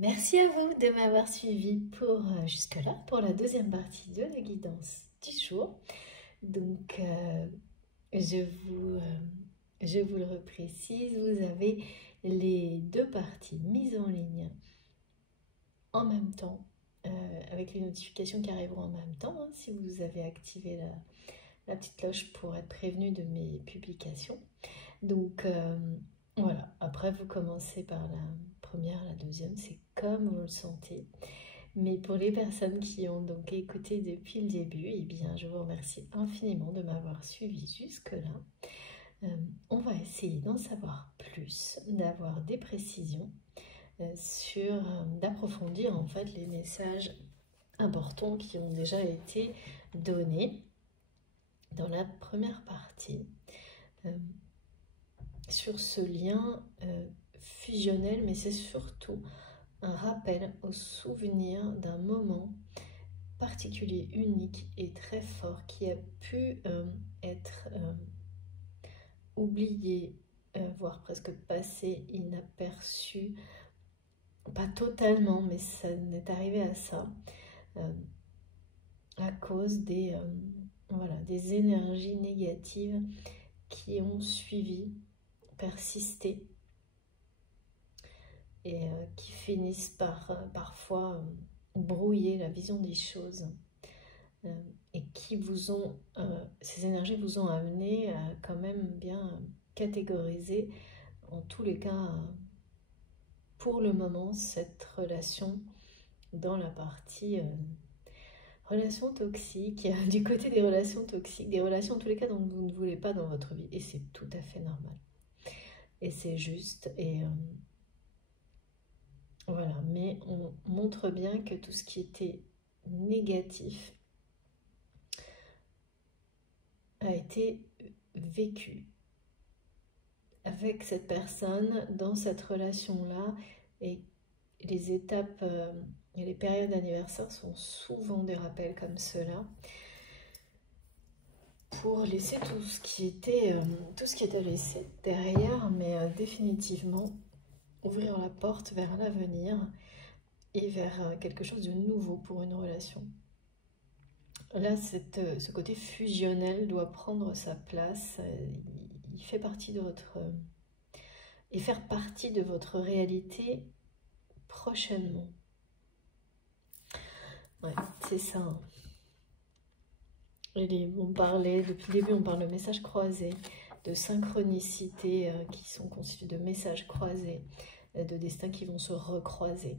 Merci à vous de m'avoir suivi pour jusque-là, pour la deuxième partie de la guidance du jour. Donc, je vous, euh, je vous le reprécise, vous avez les deux parties mises en ligne en même temps, avec les notifications qui arriveront en même temps, hein, si vous avez activé la petite cloche pour être prévenu de mes publications. Donc, voilà, après vous commencez par la première, la deuxième, c'est comme vous le sentez. Mais pour les personnes qui ont donc écouté depuis le début, eh bien, je vous remercie infiniment de m'avoir suivi jusque-là. On va essayer d'en savoir plus, d'avoir des précisions d'approfondir en fait les messages importants qui ont déjà été donnés dans la première partie sur ce lien fusionnel, mais c'est surtout un rappel au souvenir d'un moment particulier, unique et très fort qui a pu être oublié, voire presque passé inaperçu, pas totalement, mais ça n'est arrivé à ça, à cause voilà, des énergies négatives qui ont suivi, persisté, et qui finissent par parfois brouiller la vision des choses. Et qui vous ont, ces énergies vous ont amené à quand même bien catégoriser, en tous les cas, pour le moment, cette relation dans la partie relations toxiques, du côté des relations toxiques, des relations en tous les cas dont vous ne voulez pas dans votre vie, et c'est tout à fait normal. Et c'est juste, et voilà, mais on montre bien que tout ce qui était négatif a été vécu avec cette personne dans cette relation-là, et les étapes et les périodes d'anniversaire sont souvent des rappels comme cela pour laisser tout ce qui était laissé derrière, mais définitivement ouvrir la porte vers l'avenir et vers quelque chose de nouveau pour une relation. Là, ce côté fusionnel doit prendre sa place. Il fait partie de votre... et faire partie de votre réalité prochainement. Ouais, c'est ça. On parlait, depuis le début, on parle de messages croisés, de synchronicité qui sont constitués de messages croisés, de destins qui vont se recroiser.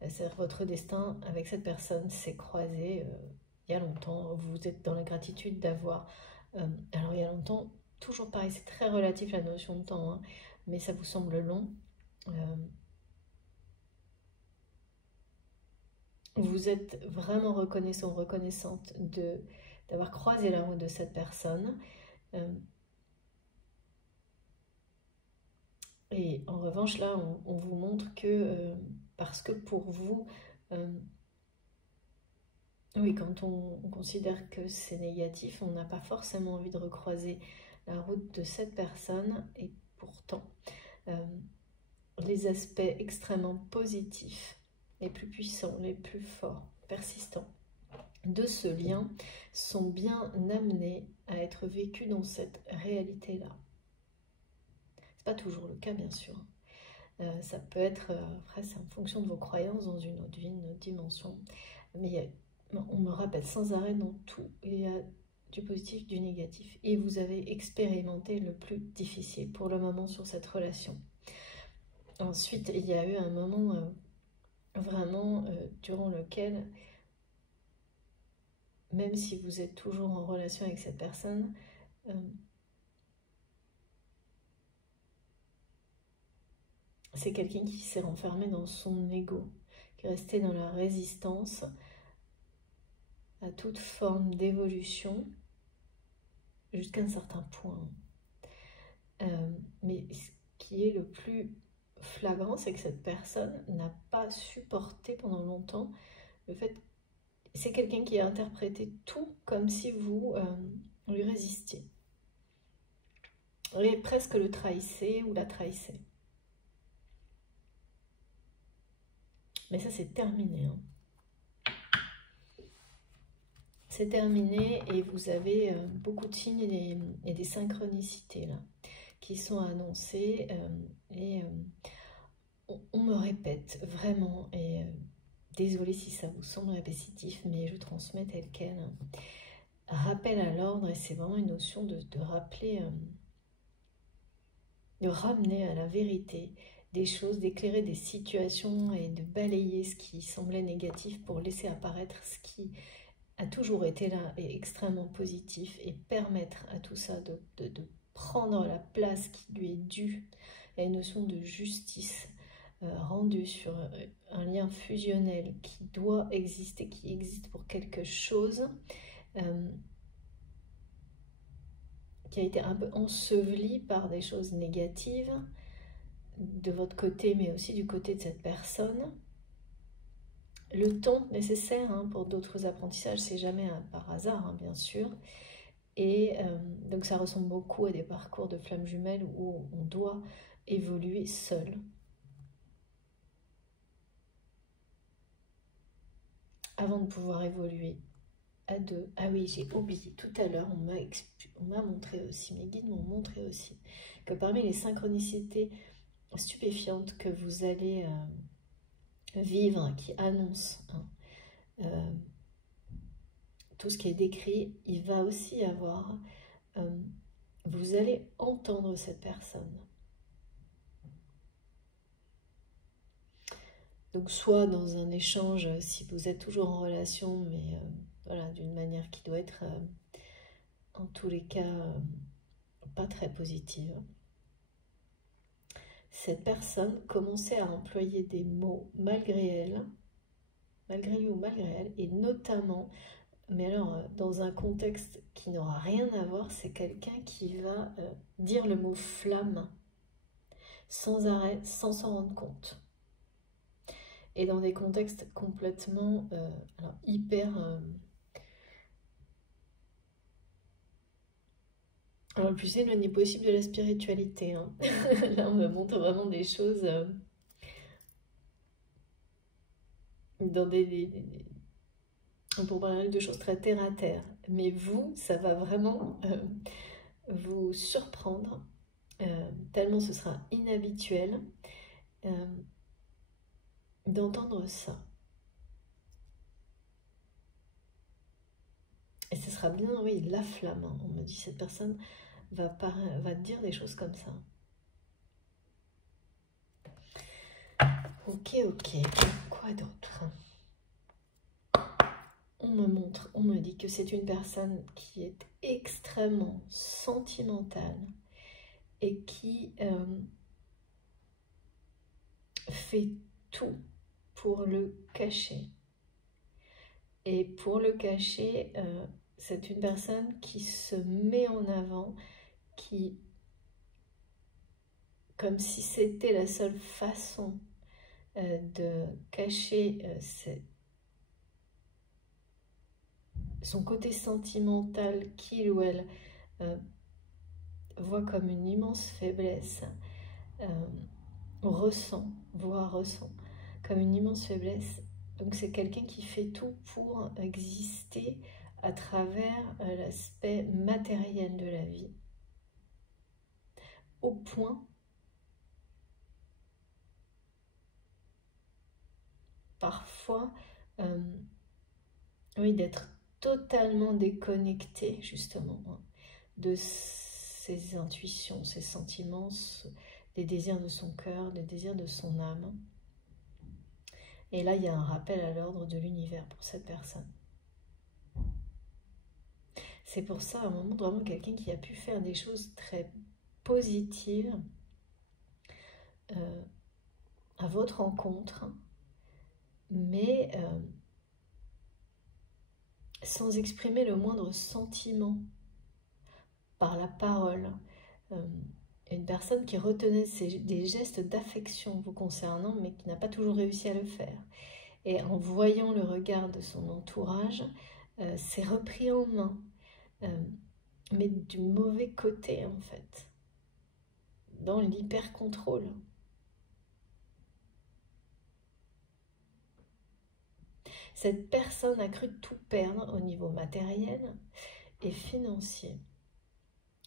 C'est-à-dire votre destin avec cette personne s'est croisé il y a longtemps. Vous êtes dans la gratitude d'avoir... alors il y a longtemps, toujours pareil, c'est très relatif la notion de temps, hein, mais ça vous semble long. Vous êtes vraiment reconnaissant, reconnaissante d'avoir croisé la route de cette personne. Et en revanche, là, on vous montre que, parce que pour vous, oui, quand on considère que c'est négatif, on n'a pas forcément envie de recroiser la route de cette personne, et pourtant, les aspects extrêmement positifs, les plus puissants, les plus forts, persistants de ce lien sont bien amenés à être vécus dans cette réalité-là. C'est pas toujours le cas, bien sûr. Ça peut être, après c'est en fonction de vos croyances dans une autre vie, une autre dimension. Mais on me rappelle sans arrêt, dans tout, il y a du positif, du négatif. Et vous avez expérimenté le plus difficile pour le moment sur cette relation. Ensuite, il y a eu un moment vraiment durant lequel, même si vous êtes toujours en relation avec cette personne, c'est quelqu'un qui s'est renfermé dans son ego, qui est resté dans la résistance à toute forme d'évolution jusqu'à un certain point. Mais ce qui est le plus flagrant, c'est que cette personne n'a pas supporté pendant longtemps le fait... C'est quelqu'un qui a interprété tout comme si vous lui résistiez. Et presque le trahissez ou la trahissez. Mais ça, c'est terminé. Hein. C'est terminé et vous avez beaucoup de signes et des synchronicités là qui sont annoncées. On me répète vraiment, et désolé si ça vous semble répétitif, mais je transmets tel quel. Rappel à l'ordre, et c'est vraiment une notion de rappeler, de ramener à la vérité des choses, d'éclairer des situations et de balayer ce qui semblait négatif pour laisser apparaître ce qui a toujours été là et extrêmement positif, et permettre à tout ça de prendre la place qui lui est due. Il y a une notion de justice rendue sur un lien fusionnel qui doit exister, qui existe pour quelque chose, qui a été un peu enseveli par des choses négatives de votre côté, mais aussi du côté de cette personne. Le temps nécessaire pour d'autres apprentissages, c'est jamais par hasard, bien sûr. Et donc ça ressemble beaucoup à des parcours de flammes jumelles où on doit évoluer seul. Avant de pouvoir évoluer à deux. Ah oui, j'ai oublié tout à l'heure, on m'a montré aussi, mes guides m'ont montré aussi, que parmi les synchronicités stupéfiantes que vous allez vivre, qui annoncent tout ce qui est décrit, il va aussi y avoir, vous allez entendre cette personne. Donc soit dans un échange, si vous êtes toujours en relation, mais voilà, d'une manière qui doit être, en tous les cas, pas très positive. Cette personne commençait à employer des mots malgré elle, malgré lui ou malgré elle, et notamment, mais alors dans un contexte qui n'aura rien à voir, c'est quelqu'un qui va dire le mot flamme sans arrêt, sans s'en rendre compte. Et dans des contextes complètement alors, hyper... alors le plus éloigné possible de la spiritualité. Hein. Là, on me montre vraiment des choses dans pour parler de choses très terre à terre. Mais vous, ça va vraiment vous surprendre, tellement ce sera inhabituel d'entendre ça. Et ce sera bien, oui, la flamme. Hein. On me dit, cette personne va dire des choses comme ça. Ok, quoi d'autre? On me dit que c'est une personne qui est extrêmement sentimentale et qui fait tout pour le cacher. Et pour le cacher, c'est une personne qui se met en avant, qui, comme si c'était la seule façon de cacher son côté sentimental qu'il ou elle voit comme une immense faiblesse, ressent comme une immense faiblesse. Donc c'est quelqu'un qui fait tout pour exister à travers l'aspect matériel de la vie, au point parfois oui, d'être totalement déconnecté justement de ses intuitions, ses sentiments, des désirs de son cœur, des désirs de son âme. Et là, il y a un rappel à l'ordre de l'univers pour cette personne. C'est pour ça, à un moment, vraiment quelqu'un qui a pu faire des choses très positives à votre rencontre, mais sans exprimer le moindre sentiment par la parole. Une personne qui retenait des gestes d'affection vous concernant, mais qui n'a pas toujours réussi à le faire. Et en voyant le regard de son entourage, s'est repris en main, mais du mauvais côté en fait, dans l'hyper-contrôle. Cette personne a cru tout perdre au niveau matériel et financier.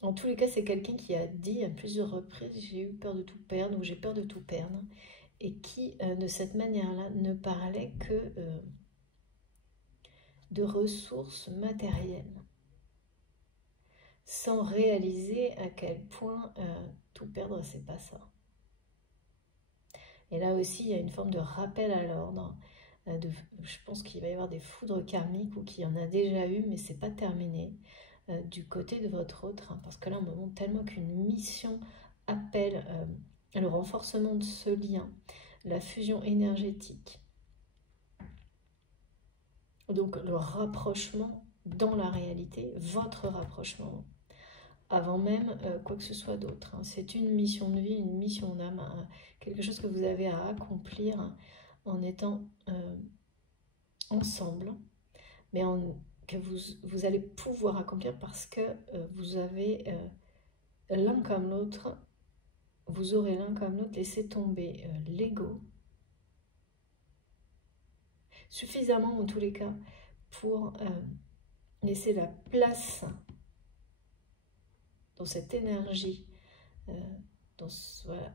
En tous les cas, c'est quelqu'un qui a dit à plusieurs reprises « j'ai eu peur de tout perdre » ou « j'ai peur de tout perdre » et qui, de cette manière-là, ne parlait que de ressources matérielles, sans réaliser à quel point tout perdre, c'est pas ça. Et là aussi, il y a une forme de rappel à l'ordre. Je pense qu'il va y avoir des foudres karmiques ou qu'il y en a déjà eu, mais c'est pas terminé du côté de votre autre. Parce que là, on me montre tellement qu'une mission appelle le renforcement de ce lien, la fusion énergétique. Donc le rapprochement dans la réalité, votre rapprochement, avant même quoi que ce soit d'autre. C'est une mission de vie, une mission d'âme, quelque chose que vous avez à accomplir en étant ensemble, mais que vous allez pouvoir accomplir parce que vous avez l'un comme l'autre, vous aurez l'un comme l'autre laissé tomber l'ego, suffisamment en tous les cas pour laisser la place dans cette énergie, voilà,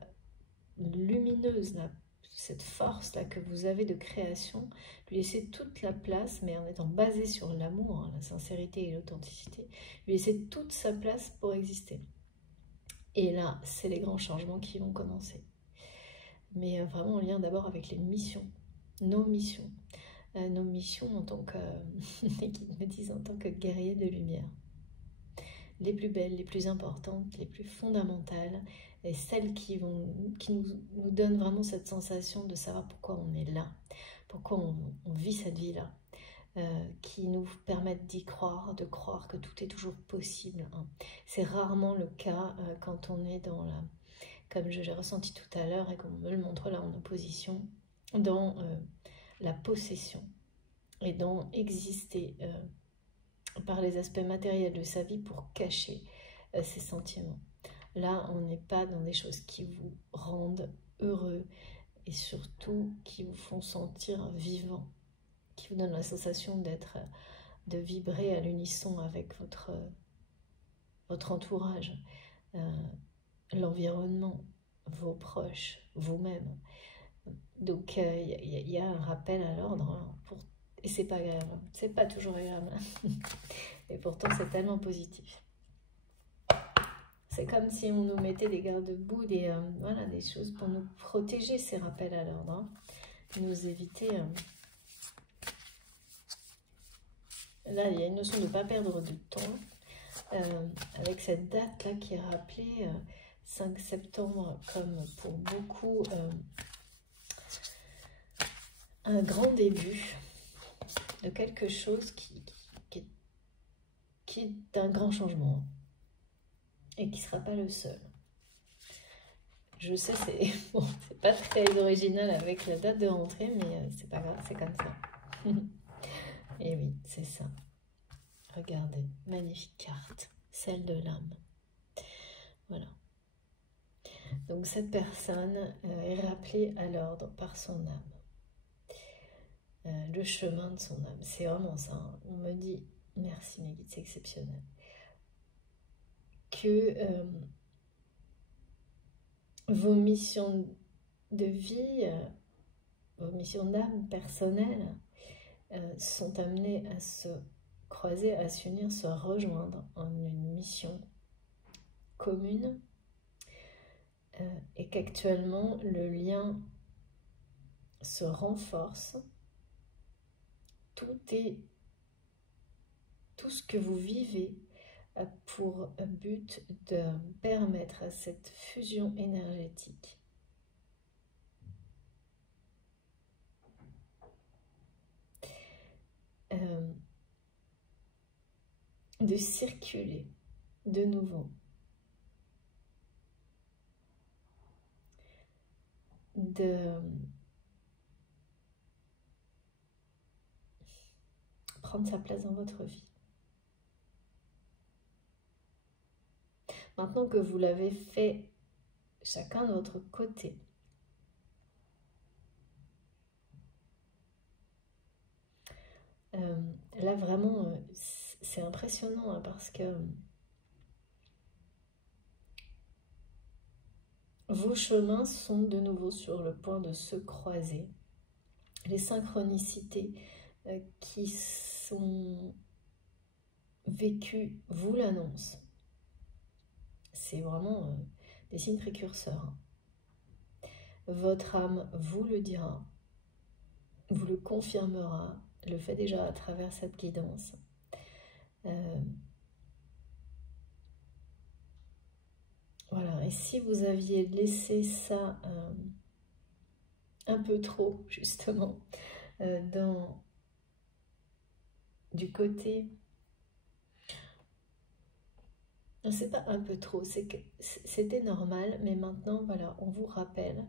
lumineuse, là, cette force-là que vous avez de création, lui laisser toute la place, mais en étant basé sur l'amour, hein, la sincérité et l'authenticité, lui laisser toute sa place pour exister. Et là, c'est les grands changements qui vont commencer. Mais vraiment en lien d'abord avec les missions, nos missions en tant que, les guides me disent en tant que guerriers de lumière. Les plus belles, les plus importantes, les plus fondamentales, et celles qui nous donnent vraiment cette sensation de savoir pourquoi on est là, pourquoi on vit cette vie-là, qui nous permettent d'y croire, de croire que tout est toujours possible. Hein. C'est rarement le cas quand on est dans la, comme j'ai ressenti tout à l'heure et qu'on me le montre là en opposition, dans la possession et dans exister par les aspects matériels de sa vie pour cacher ses sentiments. Là, on n'est pas dans des choses qui vous rendent heureux et surtout qui vous font sentir vivant, qui vous donnent la sensation de vibrer à l'unisson avec votre entourage, l'environnement, vos proches, vous-même. Donc, il y a un rappel à l'ordre, hein, et c'est pas agréable, c'est pas toujours agréable, et pourtant c'est tellement positif. C'est comme si on nous mettait des garde-boue, voilà, des choses pour nous protéger, ces rappels à l'ordre, hein, nous éviter. Là, il y a une notion de ne pas perdre de temps, avec cette date-là qui est rappelée, 5 septembre, comme pour beaucoup, un grand début de quelque chose qui est d'un grand changement et qui ne sera pas le seul. Je sais, c'est bon, pas très original avec la date de rentrée, mais c'est pas grave, c'est comme ça. Et oui, c'est ça. Regardez, magnifique carte, celle de l'âme. Voilà. Donc cette personne est rappelée à l'ordre par son âme. Le chemin de son âme, c'est vraiment ça. Hein. On me dit, merci mes guides, c'est exceptionnel. Que vos missions de vie, vos missions d'âme personnelles sont amenées à se croiser, à s'unir, se rejoindre en une mission commune et qu'actuellement le lien se renforce. Tout ce que vous vivez a pour but de permettre à cette fusion énergétique de circuler de nouveau, de prendre sa place dans votre vie. Maintenant que vous l'avez fait chacun de votre côté, là, vraiment, c'est impressionnant hein, parce que vos chemins sont de nouveau sur le point de se croiser. Les synchronicités qui sont vécues vous l'annoncent. C'est vraiment des signes précurseurs. Votre âme vous le dira, vous le confirmera, le fait déjà à travers cette guidance. Voilà, et si vous aviez laissé ça un peu trop, justement, du côté... C'est pas un peu trop, c'est que c'était normal, mais maintenant, voilà, on vous rappelle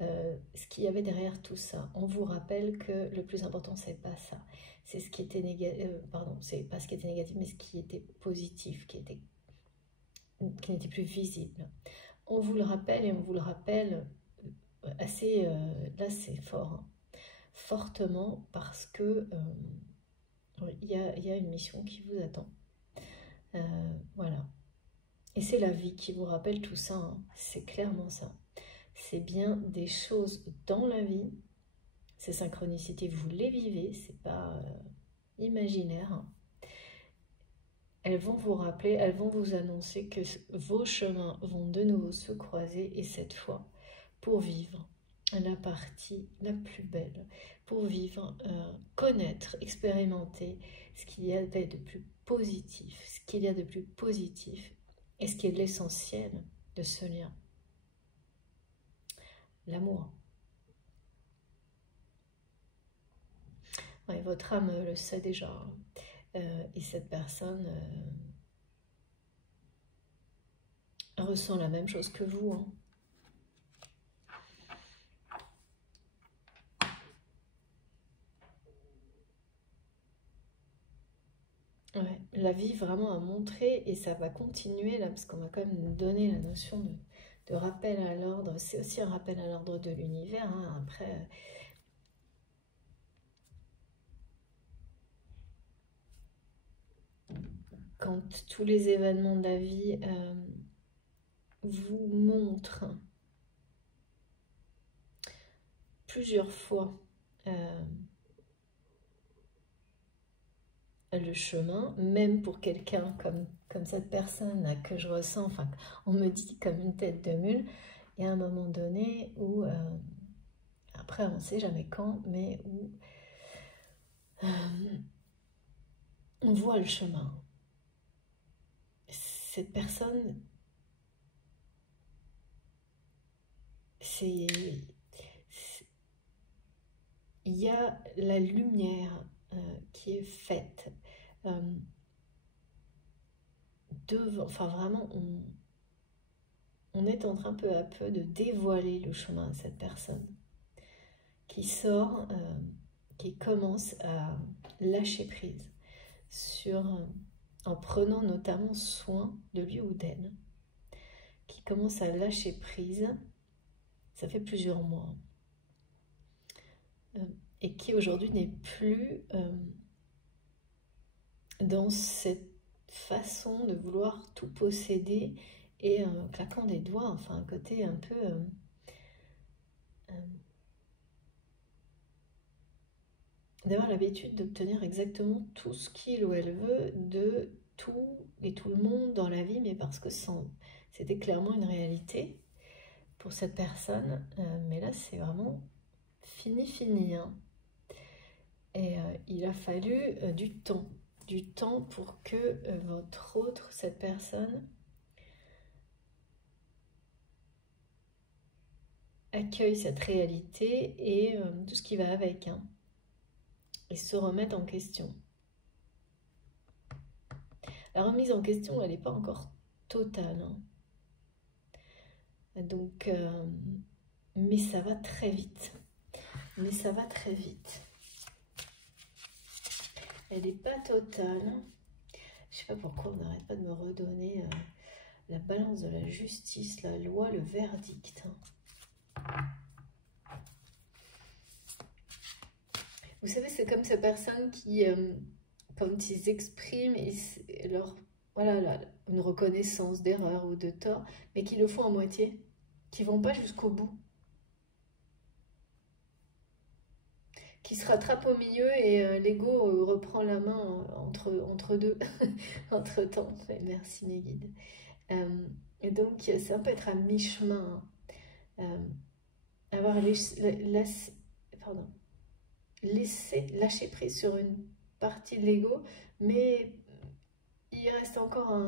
ce qu'il y avait derrière tout ça. On vous rappelle que le plus important, c'est pas ça. C'est ce qui était négatif, pardon, c'est pas ce qui était négatif, mais ce qui était positif, qui n'était plus visible. On vous le rappelle et on vous le rappelle assez, là c'est fort, hein, fortement parce que il y a une mission qui vous attend. Voilà. Et c'est la vie qui vous rappelle tout ça, hein. C'est clairement ça. C'est bien des choses dans la vie, ces synchronicités, vous les vivez, c'est pas imaginaire. Hein. Elles vont vous rappeler, elles vont vous annoncer que vos chemins vont de nouveau se croiser et cette fois, pour vivre la partie la plus belle, pour vivre, connaître, expérimenter ce qu'il y a de plus positif, ce qu'il y a de plus positif et ce qui est l'essentiel de ce lien. L'amour. Ouais, votre âme le sait déjà. Et cette personne ressent la même chose que vous. Hein. Ouais, la vie vraiment a montré, et ça va continuer là, parce qu'on va quand même donner la notion de rappel à l'ordre. C'est aussi un rappel à l'ordre de l'univers. Hein. Après, quand tous les événements de la vie vous montrent plusieurs fois le chemin, même pour quelqu'un comme cette personne là, que je ressens, enfin, on me dit comme une tête de mule, il y a un moment donné où, après on ne sait jamais quand, mais où on voit le chemin. Cette personne, il y a la lumière qui est faite devant, enfin vraiment on est en train peu à peu de dévoiler le chemin à cette personne qui sort, qui commence à lâcher prise en prenant notamment soin de lui ou d'elle, qui commence à lâcher prise, ça fait plusieurs mois, et qui aujourd'hui n'est plus dans cette façon de vouloir tout posséder et claquant des doigts, enfin un côté un peu d'avoir l'habitude d'obtenir exactement tout ce qu'il ou elle veut de tout et tout le monde dans la vie, mais parce que c'était clairement une réalité pour cette personne, mais là c'est vraiment fini, hein. Et il a fallu du temps pour que cette personne, accueille cette réalité et tout ce qui va avec, hein, et se remette en question. La remise en question, elle n'est pas encore totale, hein. Donc, mais ça va très vite. Mais ça va très vite. Elle n'est pas totale. Je sais pas pourquoi on n'arrête pas de me redonner la balance de la justice, la loi, le verdict. Vous savez, c'est comme ces personnes qui quand ils expriment voilà, une reconnaissance d'erreur ou de tort, mais qui le font à moitié, qui vont pas jusqu'au bout, qui se rattrapent au milieu et l'ego reprend la main entre deux, entre temps. Merci mes guides. Et donc ça peut être à mi-chemin, avoir lâcher prise sur une partie de l'ego, mais il reste encore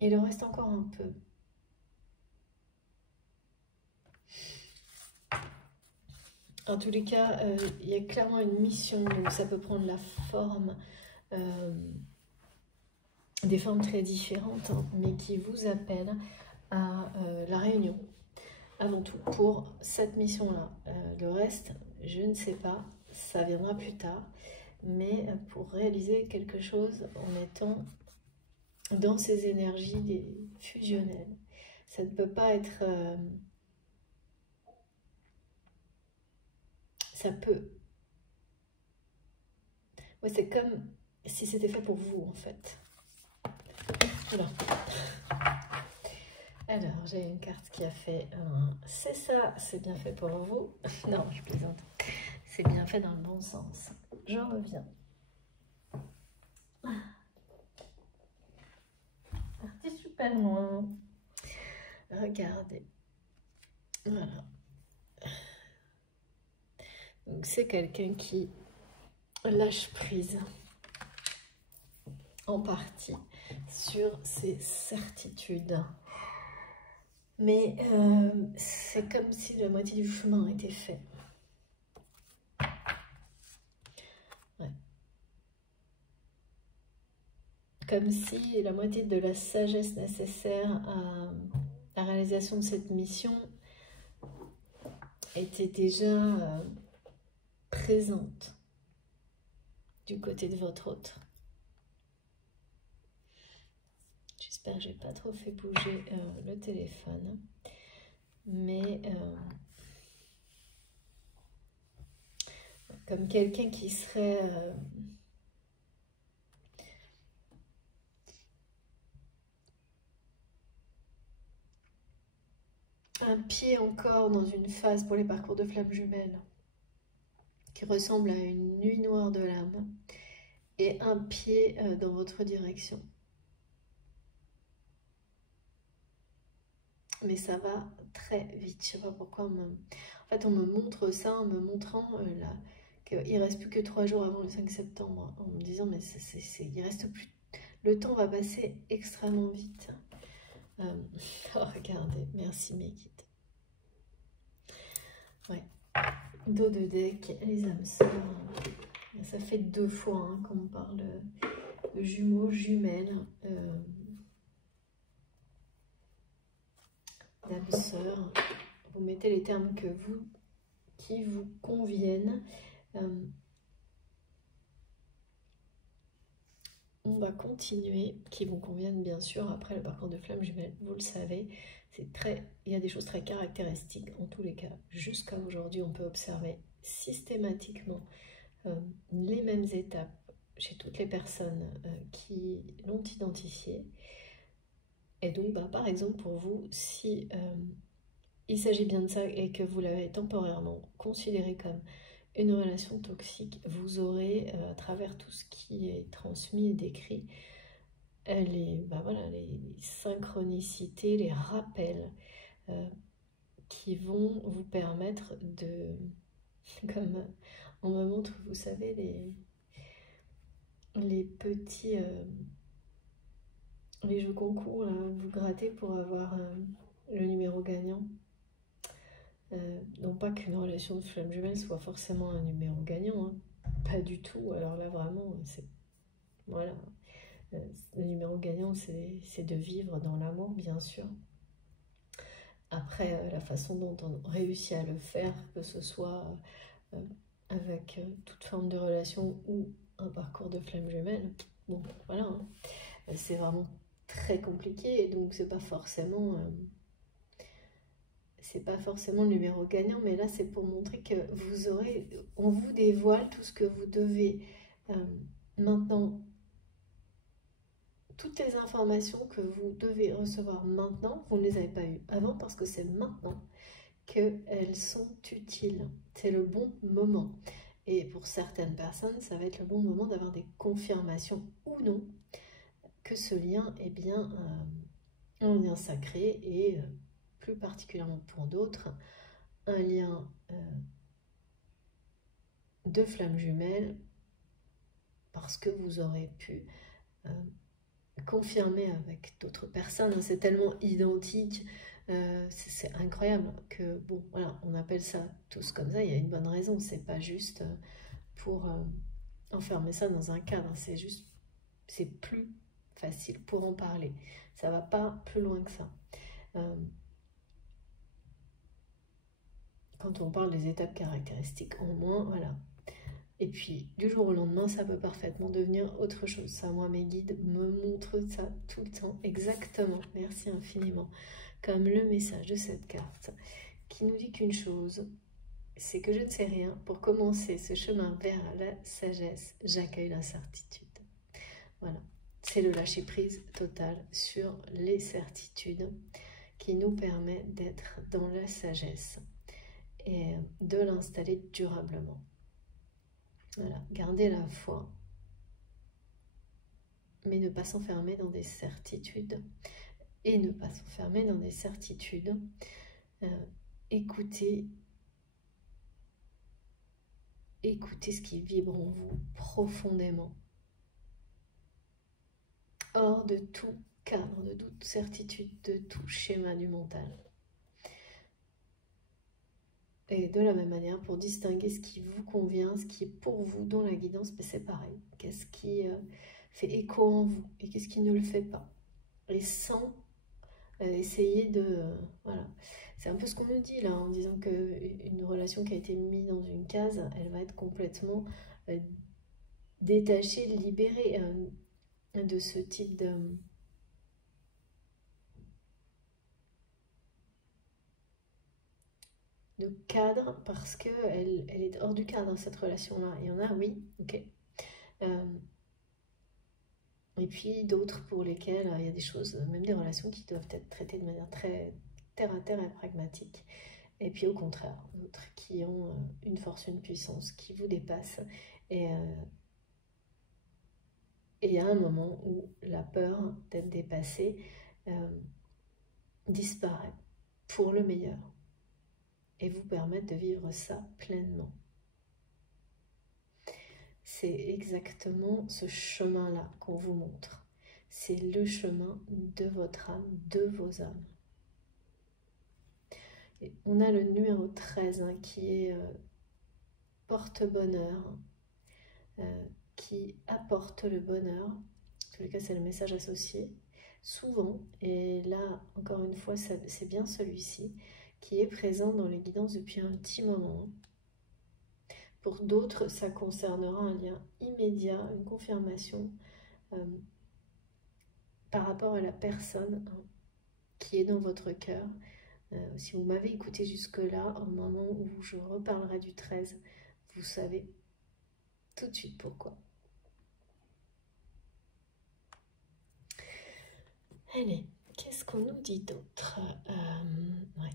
il en reste encore un peu. En tous les cas, il y a clairement une mission, donc ça peut prendre la forme, des formes très différentes, hein, mais qui vous appellent à la réunion, avant tout, pour cette mission-là. Le reste, je ne sais pas, ça viendra plus tard, mais pour réaliser quelque chose en étant dans ces énergies fusionnelles. Ça ne peut pas être... ça peut... Ouais, c'est comme si c'était fait pour vous, en fait. Alors, j'ai une carte qui a fait un... C'est ça, c'est bien fait pour vous. Non, je plaisante. C'est bien fait dans le bon sens. Je reviens. Parti super loin. Regardez. Voilà. Donc, c'est quelqu'un qui lâche prise en partie sur ses certitudes. Mais c'est comme si la moitié du chemin était fait. Ouais. Comme si la moitié de la sagesse nécessaire à la réalisation de cette mission était déjà présente du côté de votre hôte. J'espère que j'ai pas trop fait bouger le téléphone, mais comme quelqu'un qui serait un pied encore dans une phase pour les parcours de flammes jumelles qui ressemble à une nuit noire de l'âme et un pied dans votre direction. Mais ça va très vite. Je sais pas pourquoi. En fait, on me montre ça en me montrant qu'il ne reste plus que 3 jours avant le 5 septembre. En me disant, mais il reste plus. Le temps va passer extrêmement vite. Oh, regardez, merci mes guides. Ouais. Dos de deck, les âmes sœurs. Ça fait 2 fois hein, qu'on parle de jumeaux, jumelles. D'âmes sœurs, vous mettez les termes qui vous conviennent. On va continuer, qui vous conviennent bien sûr après le parcours de flammes jumelles, vous le savez, il y a des choses très caractéristiques en tous les cas. Jusqu'à aujourd'hui, on peut observer systématiquement les mêmes étapes chez toutes les personnes qui l'ont identifié. Et donc, par exemple, pour vous, si il s'agit bien de ça et que vous l'avez temporairement considéré comme une relation toxique, vous aurez, à travers tout ce qui est transmis et décrit, les synchronicités, les rappels qui vont vous permettre de, comme on me montre, vous savez, les petits... les jeux concours, là, vous grattez pour avoir le numéro gagnant. Non pas qu'une relation de flamme jumelle soit forcément un numéro gagnant, hein. Pas du tout. Alors là, vraiment, c'est... Voilà. Le numéro gagnant, c'est de vivre dans l'amour, bien sûr. Après, la façon dont on réussit à le faire, que ce soit avec toute forme de relation ou un parcours de flamme jumelle, bon, voilà, hein. C'est vraiment très compliqué, et donc c'est pas forcément c'est pas forcément le numéro gagnant, mais là c'est pour montrer que on vous dévoile tout ce que vous devez maintenant, toutes les informations que vous devez recevoir maintenant, vous ne les avez pas eues avant parce que c'est maintenant qu'elles sont utiles. C'est le bon moment. Et pour certaines personnes, ça va être le bon moment d'avoir des confirmations ou non que ce lien est bien un lien sacré et plus particulièrement pour d'autres, un lien de flamme jumelle parce que vous aurez pu confirmer avec d'autres personnes. C'est tellement identique, c'est incroyable que, bon, voilà, on appelle ça tous comme ça, il y a une bonne raison, c'est pas juste pour enfermer ça dans un cadre, c'est juste, c'est plus facile pour en parler, ça va pas plus loin que ça. Quand on parle des étapes caractéristiques, au moins, voilà. Et puis, du jour au lendemain, ça peut parfaitement devenir autre chose. Ça, moi, mes guides me montrent ça tout le temps, exactement. Merci infiniment. Comme le message de cette carte, qui nous dit qu'une chose, c'est que je ne sais rien. Pour commencer ce chemin vers la sagesse, j'accueille l'incertitude. Voilà. C'est le lâcher-prise total sur les certitudes qui nous permet d'être dans la sagesse et de l'installer durablement. Voilà, garder la foi, mais ne pas s'enfermer dans des certitudes. Et ne pas s'enfermer dans des certitudes. Écoutez ce qui vibre en vous profondément. Hors de tout cadre, de toute certitude, de tout schéma du mental. Et de la même manière, pour distinguer ce qui vous convient, ce qui est pour vous dans la guidance, c'est pareil. Qu'est-ce qui fait écho en vous et qu'est-ce qui ne le fait pas. Et sans essayer de... voilà. C'est un peu ce qu'on nous dit là, en disant qu'une relation qui a été mise dans une case, elle va être complètement détachée, libérée de ce type de cadre, parce qu'elle est hors du cadre, cette relation-là. Il y en a, oui, ok. Et puis d'autres pour lesquelles il y a des choses, même des relations qui doivent être traitées de manière très terre à terre et pragmatique. Et puis au contraire, d'autres qui ont une force, une puissance qui vous dépasse. Et il y a un moment où la peur d'être dépassé disparaît pour le meilleur et vous permettre de vivre ça pleinement. C'est exactement ce chemin-là qu'on vous montre. C'est le chemin de votre âme, de vos âmes. Et on a le numéro 13 hein, qui est porte-bonheur, qui apporte le bonheur. En tous les cas, c'est le message associé. Souvent, et là, encore une fois, c'est bien celui-ci, qui est présent dans les guidances depuis un petit moment. Pour d'autres, ça concernera un lien immédiat, une confirmation par rapport à la personne qui est dans votre cœur. Si vous m'avez écouté jusque-là, au moment où je reparlerai du 13, vous savez tout de suite pourquoi. Allez, qu'est-ce qu'on nous dit d'autre? Ouais.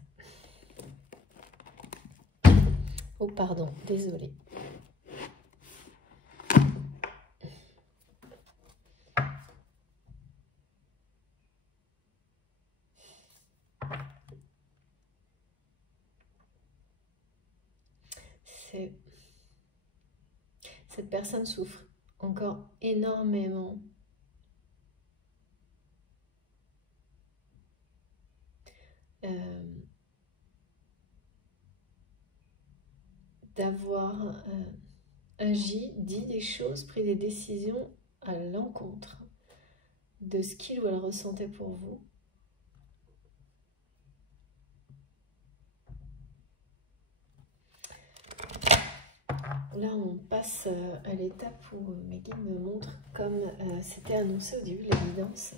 Oh pardon, désolée. Cette personne souffre encore énormément d'avoir agi, dit des choses, pris des décisions à l'encontre de ce qu'il ou elle ressentait pour vous. Là, on passe à l'étape où mes guides me montrent, comme c'était annoncé au début de l'évidence,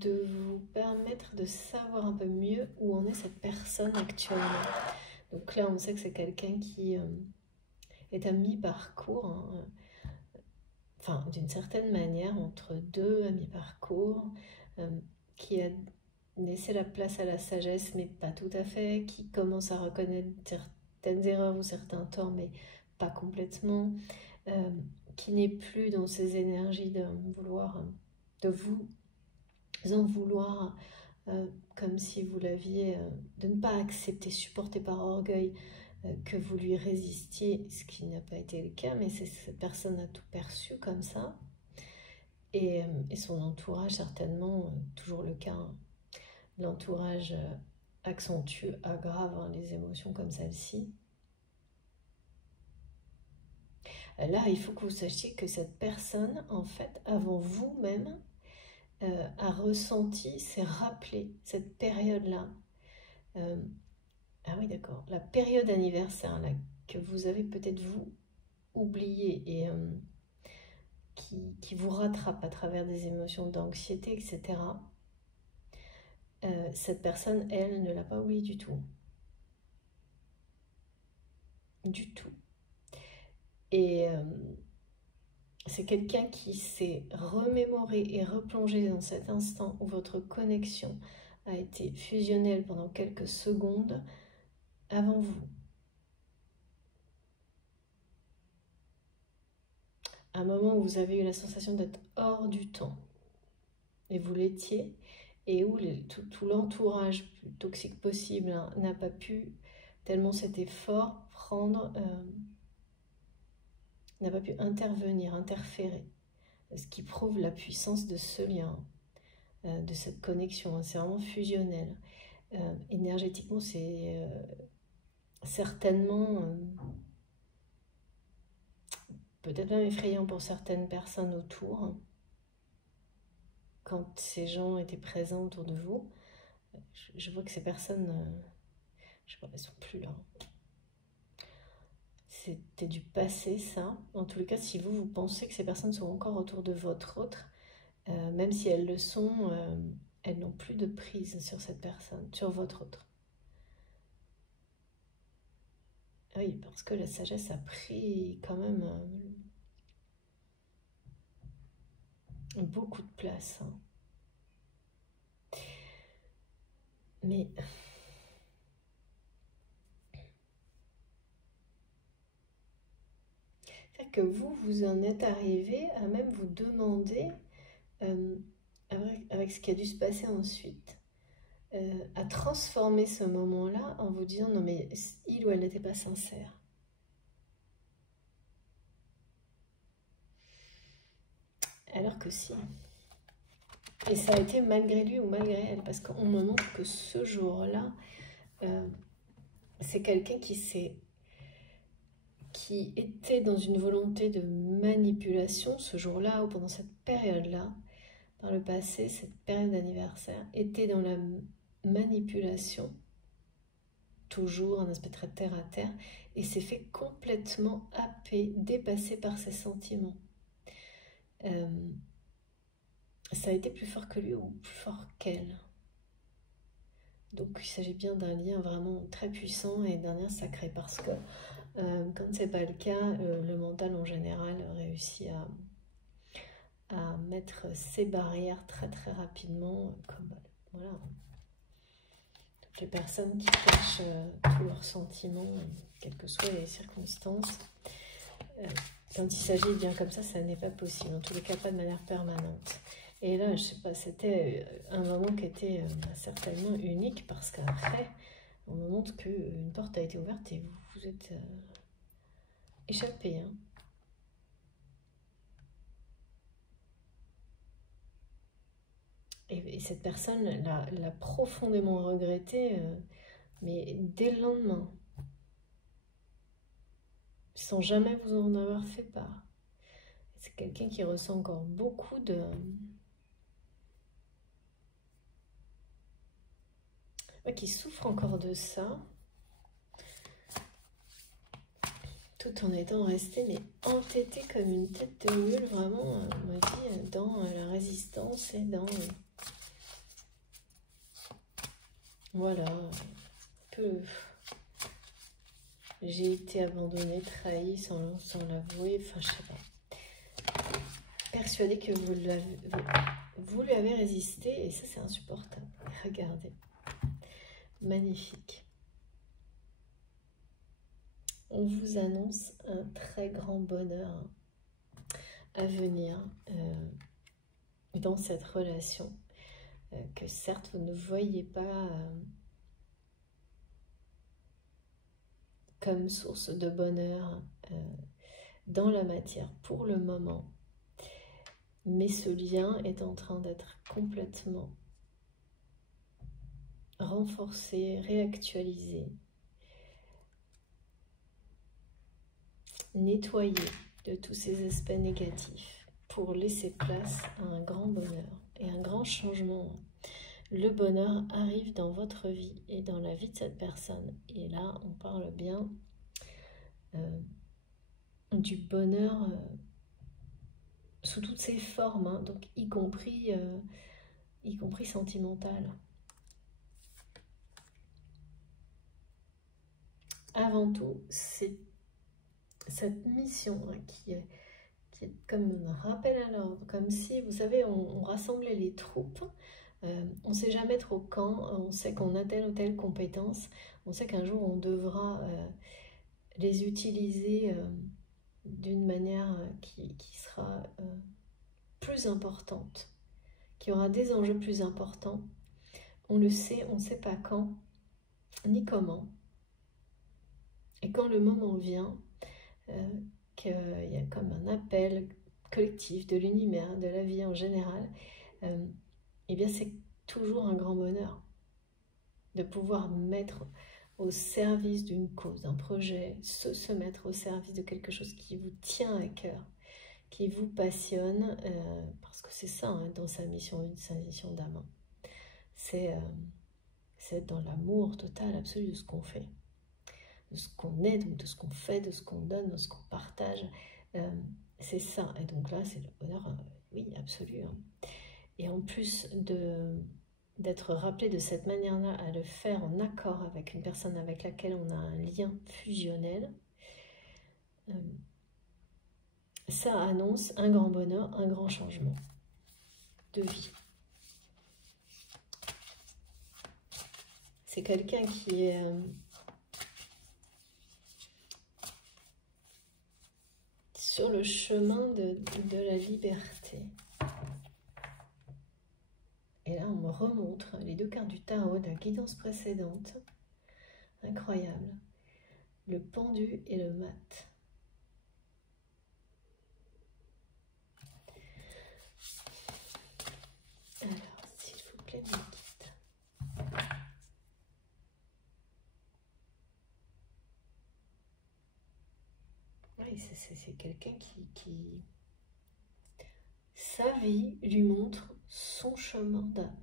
de vous permettre de savoir un peu mieux où en est cette personne actuellement. Donc là, on sait que c'est quelqu'un qui est à mi-parcours, hein, enfin, d'une certaine manière, entre deux à mi-parcours, qui a laissé la place à la sagesse, mais pas tout à fait, qui commence à reconnaître certaines erreurs ou certains torts, mais pas complètement, qui n'est plus dans ces énergies de vouloir, de vous en vouloir, comme si vous l'aviez, de ne pas accepter, supporter par orgueil, que vous lui résistiez, ce qui n'a pas été le cas, mais cette personne a tout perçu comme ça, et son entourage certainement, toujours le cas, hein. L'entourage accentue, aggrave, hein, les émotions comme celle-ci. Là, il faut que vous sachiez que cette personne, en fait, avant vous-même, a ressenti, s'est rappelé cette période-là. Ah oui, d'accord. La période anniversaire là, que vous avez peut-être vous oublié et qui vous rattrape à travers des émotions d'anxiété, etc. Cette personne, elle, ne l'a pas oublié du tout. Du tout. Et c'est quelqu'un qui s'est remémoré et replongé dans cet instant où votre connexion a été fusionnelle pendant quelques secondes avant vous. Un moment où vous avez eu la sensation d'être hors du temps, et vous l'étiez, et où tout l'entourage plus toxique possible, hein, n'a pas pu, tellement c'était fort, prendre, n'a pas pu intervenir, interférer, ce qui prouve la puissance de ce lien, de cette connexion, hein, c'est vraiment fusionnel. Énergétiquement, c'est certainement, peut-être même effrayant pour certaines personnes autour, hein, quand ces gens étaient présents autour de vous. Je vois que ces personnes, je sais pas, elles sont plus là. C'était du passé, ça. En tous les cas, si vous pensez que ces personnes sont encore autour de votre autre, même si elles le sont, elles n'ont plus de prise sur cette personne, sur votre autre. Oui, parce que la sagesse a pris quand même beaucoup de place, hein. Mais c'est que vous en êtes arrivé à même vous demander, avec ce qui a dû se passer ensuite, à transformer ce moment-là en vous disant non mais il ou elle n'était pas sincère. Alors que si. Et ça a été malgré lui ou malgré elle, parce qu'on me montre que ce jour-là, c'est quelqu'un qui était dans une volonté de manipulation ce jour-là ou pendant cette période-là, dans le passé, cette période d'anniversaire, était dans la manipulation, toujours un aspect très terre à terre, et s'est fait complètement happer, dépassé par ses sentiments. Ça a été plus fort que lui ou plus fort qu'elle. Donc il s'agit bien d'un lien vraiment très puissant et d'un lien sacré, parce que quand c'est pas le cas, le mental en général réussit à mettre ses barrières très très rapidement, comme voilà, toutes les personnes qui cachent tous leurs sentiments, quelles que soient les circonstances. Quand il s'agit de bien comme ça n'est pas possible, en tous les cas pas de manière permanente. Et là, je sais pas, c'était un moment qui était certainement unique, parce qu'après, on me montre qu'une porte a été ouverte et vous êtes échappé, hein. Et cette personne l'a profondément regretté, mais dès le lendemain, sans jamais vous en avoir fait part. C'est quelqu'un qui ressent encore beaucoup de... qui souffre encore de ça, tout en étant resté mais entêté comme une tête de mule, vraiment, on m'a dit, dans la résistance et dans Voilà, j'ai été abandonnée, trahie sans l'avouer, enfin je sais pas. Persuadée que vous lui avez résisté et ça c'est insupportable. Regardez, magnifique. On vous annonce un très grand bonheur à venir dans cette relation que certes vous ne voyez pas comme source de bonheur dans la matière pour le moment, mais ce lien est en train d'être complètement renforcé, réactualisé, nettoyé de tous ces aspects négatifs pour laisser place à un grand bonheur et un grand changement. Le bonheur arrive dans votre vie et dans la vie de cette personne. Et là, on parle bien du bonheur sous toutes ses formes, hein, donc y compris sentimental. Avant tout, c'est cette mission hein, qui est comme un rappel à l'ordre, comme si, vous savez, on rassemblait les troupes. On ne sait jamais trop quand, on sait qu'on a telle ou telle compétence, on sait qu'un jour on devra les utiliser d'une manière qui sera plus importante, qui aura des enjeux plus importants. On le sait, on ne sait pas quand, ni comment. Et quand le moment vient, qu'il y a comme un appel collectif de l'univers, de la vie en général, eh bien c'est toujours un grand bonheur de pouvoir mettre au service d'une cause, d'un projet, se mettre au service de quelque chose qui vous tient à cœur, qui vous passionne, parce que c'est ça hein, dans sa mission d'âme. C'est être dans l'amour total, absolu de ce qu'on fait, de ce qu'on est, donc de ce qu'on fait, de ce qu'on donne, de ce qu'on partage. C'est ça. Et donc là, c'est le bonheur, oui, absolu. Hein. Et en plus d'être rappelé de cette manière-là, à le faire en accord avec une personne avec laquelle on a un lien fusionnel, ça annonce un grand bonheur, un grand changement de vie. C'est quelqu'un qui est sur le chemin de la liberté. Et là, on me remontre les deux cartes du tarot de la guidance précédente. Incroyable. Le pendu et le mat. Alors, s'il vous plaît, mes guides. Oui, c'est quelqu'un qui... Sa vie lui montre son chemin d'âme.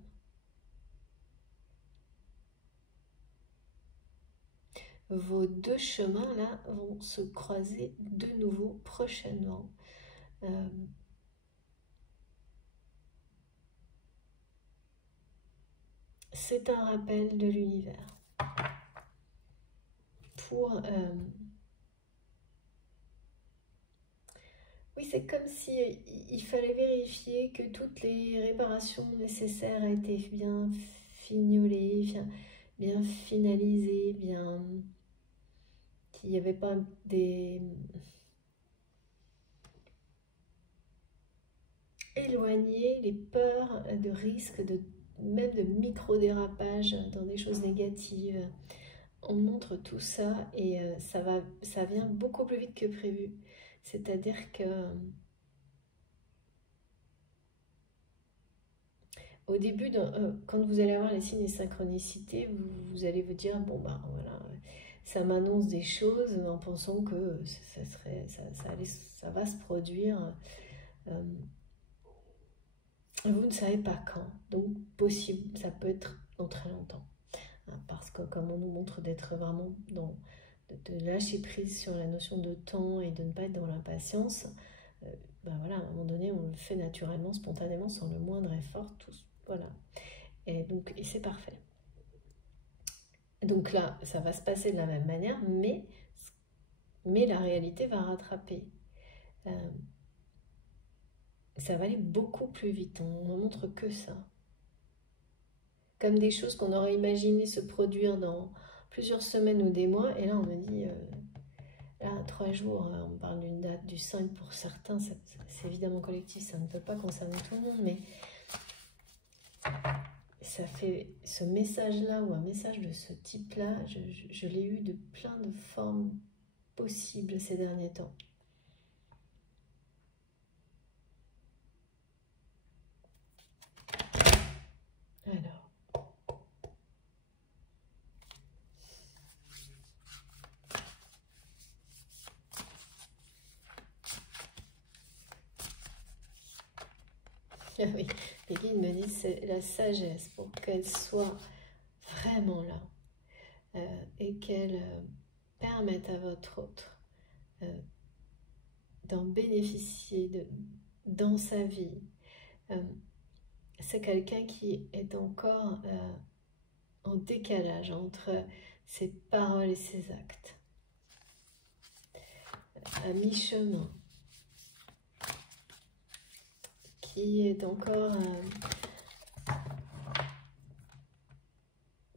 Vos deux chemins là vont se croiser de nouveau prochainement. C'est un rappel de l'univers pour... oui, c'est comme si il fallait vérifier que toutes les réparations nécessaires étaient bien fignolées, bien finalisées, bien... qu'il n'y avait pas des... éloigner les peurs de risques, même de micro-dérapage dans des choses négatives. On montre tout ça et ça vient beaucoup plus vite que prévu. C'est-à-dire que au début, quand vous allez avoir les signes et synchronicités, vous allez vous dire, bon bah voilà, ça m'annonce des choses en pensant que ça va se produire. Vous ne savez pas quand, donc possible, ça peut être dans très longtemps. Parce que comme on nous montre d'être vraiment de lâcher prise sur la notion de temps et de ne pas être dans l'impatience, ben voilà, à un moment donné, on le fait naturellement, spontanément, sans le moindre effort, tous, voilà. Et donc, et c'est parfait. Donc là, ça va se passer de la même manière, mais la réalité va rattraper. Ça va aller beaucoup plus vite, on ne montre que ça. Comme des choses qu'on aurait imaginé se produire dans plusieurs semaines ou des mois, et là on me dit, là 3 jours, on parle d'une date du 5 pour certains, c'est évidemment collectif, ça ne peut pas concerner tout le monde, mais ça fait ce message-là ou un message de ce type-là, je l'ai eu de plein de formes possibles ces derniers temps. Alors. Ah oui, les guides me disent c'est la sagesse pour qu'elle soit vraiment là et qu'elle permette à votre autre d'en bénéficier dans sa vie. C'est quelqu'un qui est encore en décalage entre ses paroles et ses actes, à mi-chemin, qui est encore...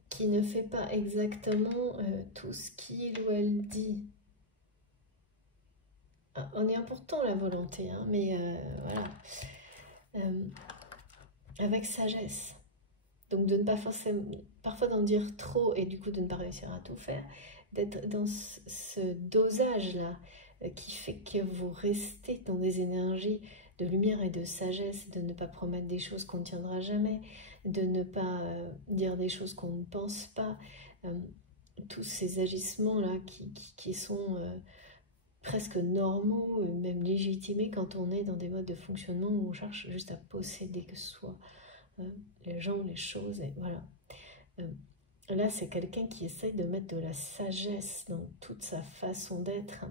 qui ne fait pas exactement tout ce qu'il ou elle dit. On est important la volonté, hein, mais voilà. Avec sagesse. Donc de ne pas forcément, parfois d'en dire trop et du coup de ne pas réussir à tout faire, d'être dans ce dosage-là qui fait que vous restez dans des énergies de lumière et de sagesse, de ne pas promettre des choses qu'on ne tiendra jamais, de ne pas dire des choses qu'on ne pense pas, tous ces agissements-là qui sont presque normaux, même légitimés quand on est dans des modes de fonctionnement où on cherche juste à posséder soi. Les gens, les choses, et voilà. Là, c'est quelqu'un qui essaye de mettre de la sagesse dans toute sa façon d'être,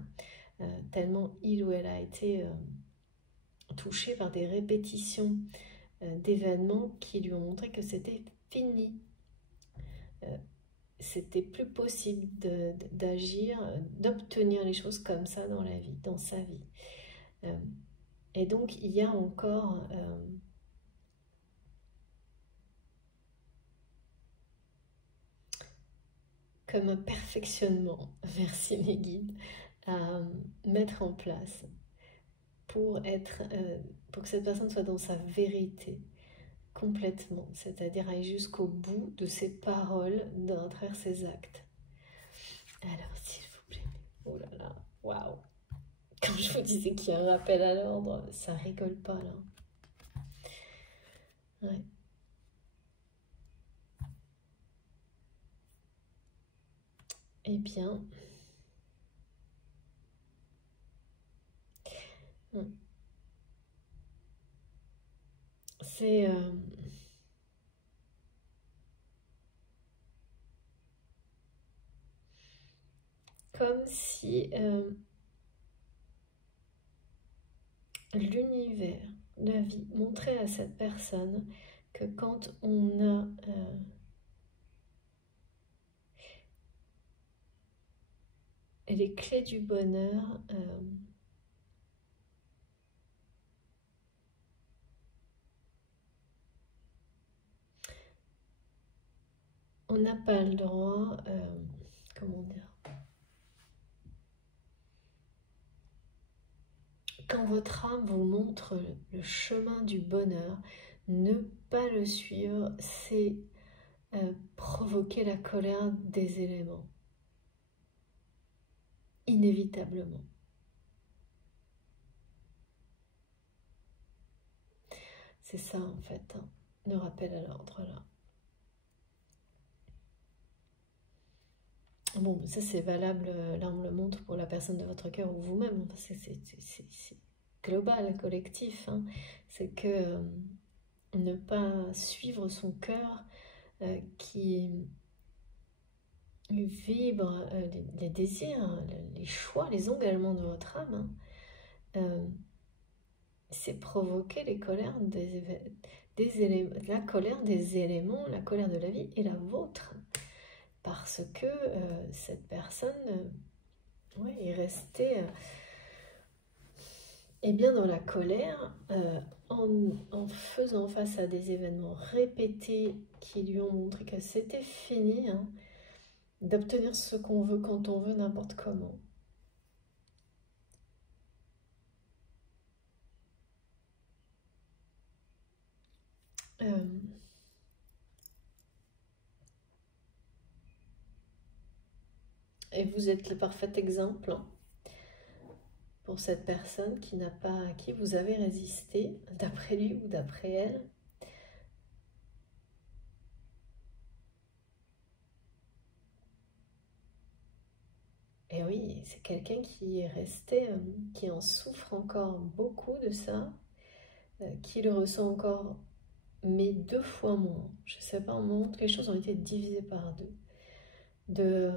tellement il ou elle a été touché par des répétitions d'événements qui lui ont montré que c'était fini. C'était plus possible d'agir, d'obtenir les choses comme ça dans la vie, dans sa vie. Et donc, il y a encore... comme un perfectionnement, merci mes guides, à mettre en place pour que cette personne soit dans sa vérité complètement, c'est-à-dire aller jusqu'au bout de ses paroles à travers ses actes. Alors, s'il vous plaît, oh là là, waouh! Quand je vous disais qu'il y a un rappel à l'ordre, ça rigole pas là. Ouais. Eh bien, c'est comme si l'univers, la vie, montrait à cette personne que quand on a les clés du bonheur, on n'a pas le droit, comment dire, quand votre âme vous montre le chemin du bonheur, ne pas le suivre, c'est provoquer la colère des éléments, inévitablement. C'est ça en fait, hein, le rappel à l'ordre là. Bon, ça c'est valable, là on me le montre pour la personne de votre cœur ou vous-même, c'est global, collectif, hein. C'est que ne pas suivre son cœur qui vibre les désirs, les choix, les engagements de votre âme, hein. C'est provoquer les colères des éléments, la colère des éléments, la colère de la vie et la vôtre. parce que cette personne ouais, est restée eh bien dans la colère en faisant face à des événements répétés qui lui ont montré que c'était fini hein, d'obtenir ce qu'on veut quand on veut, n'importe comment. Et vous êtes le parfait exemple hein, pour cette personne qui n'a pas, à qui vous avez résisté, d'après lui ou d'après elle. Et oui, c'est quelqu'un qui est resté, qui en souffre encore beaucoup de ça, qui le ressent encore, mais 2 fois moins. Je sais pas, au moment où les choses ont été divisées par 2. De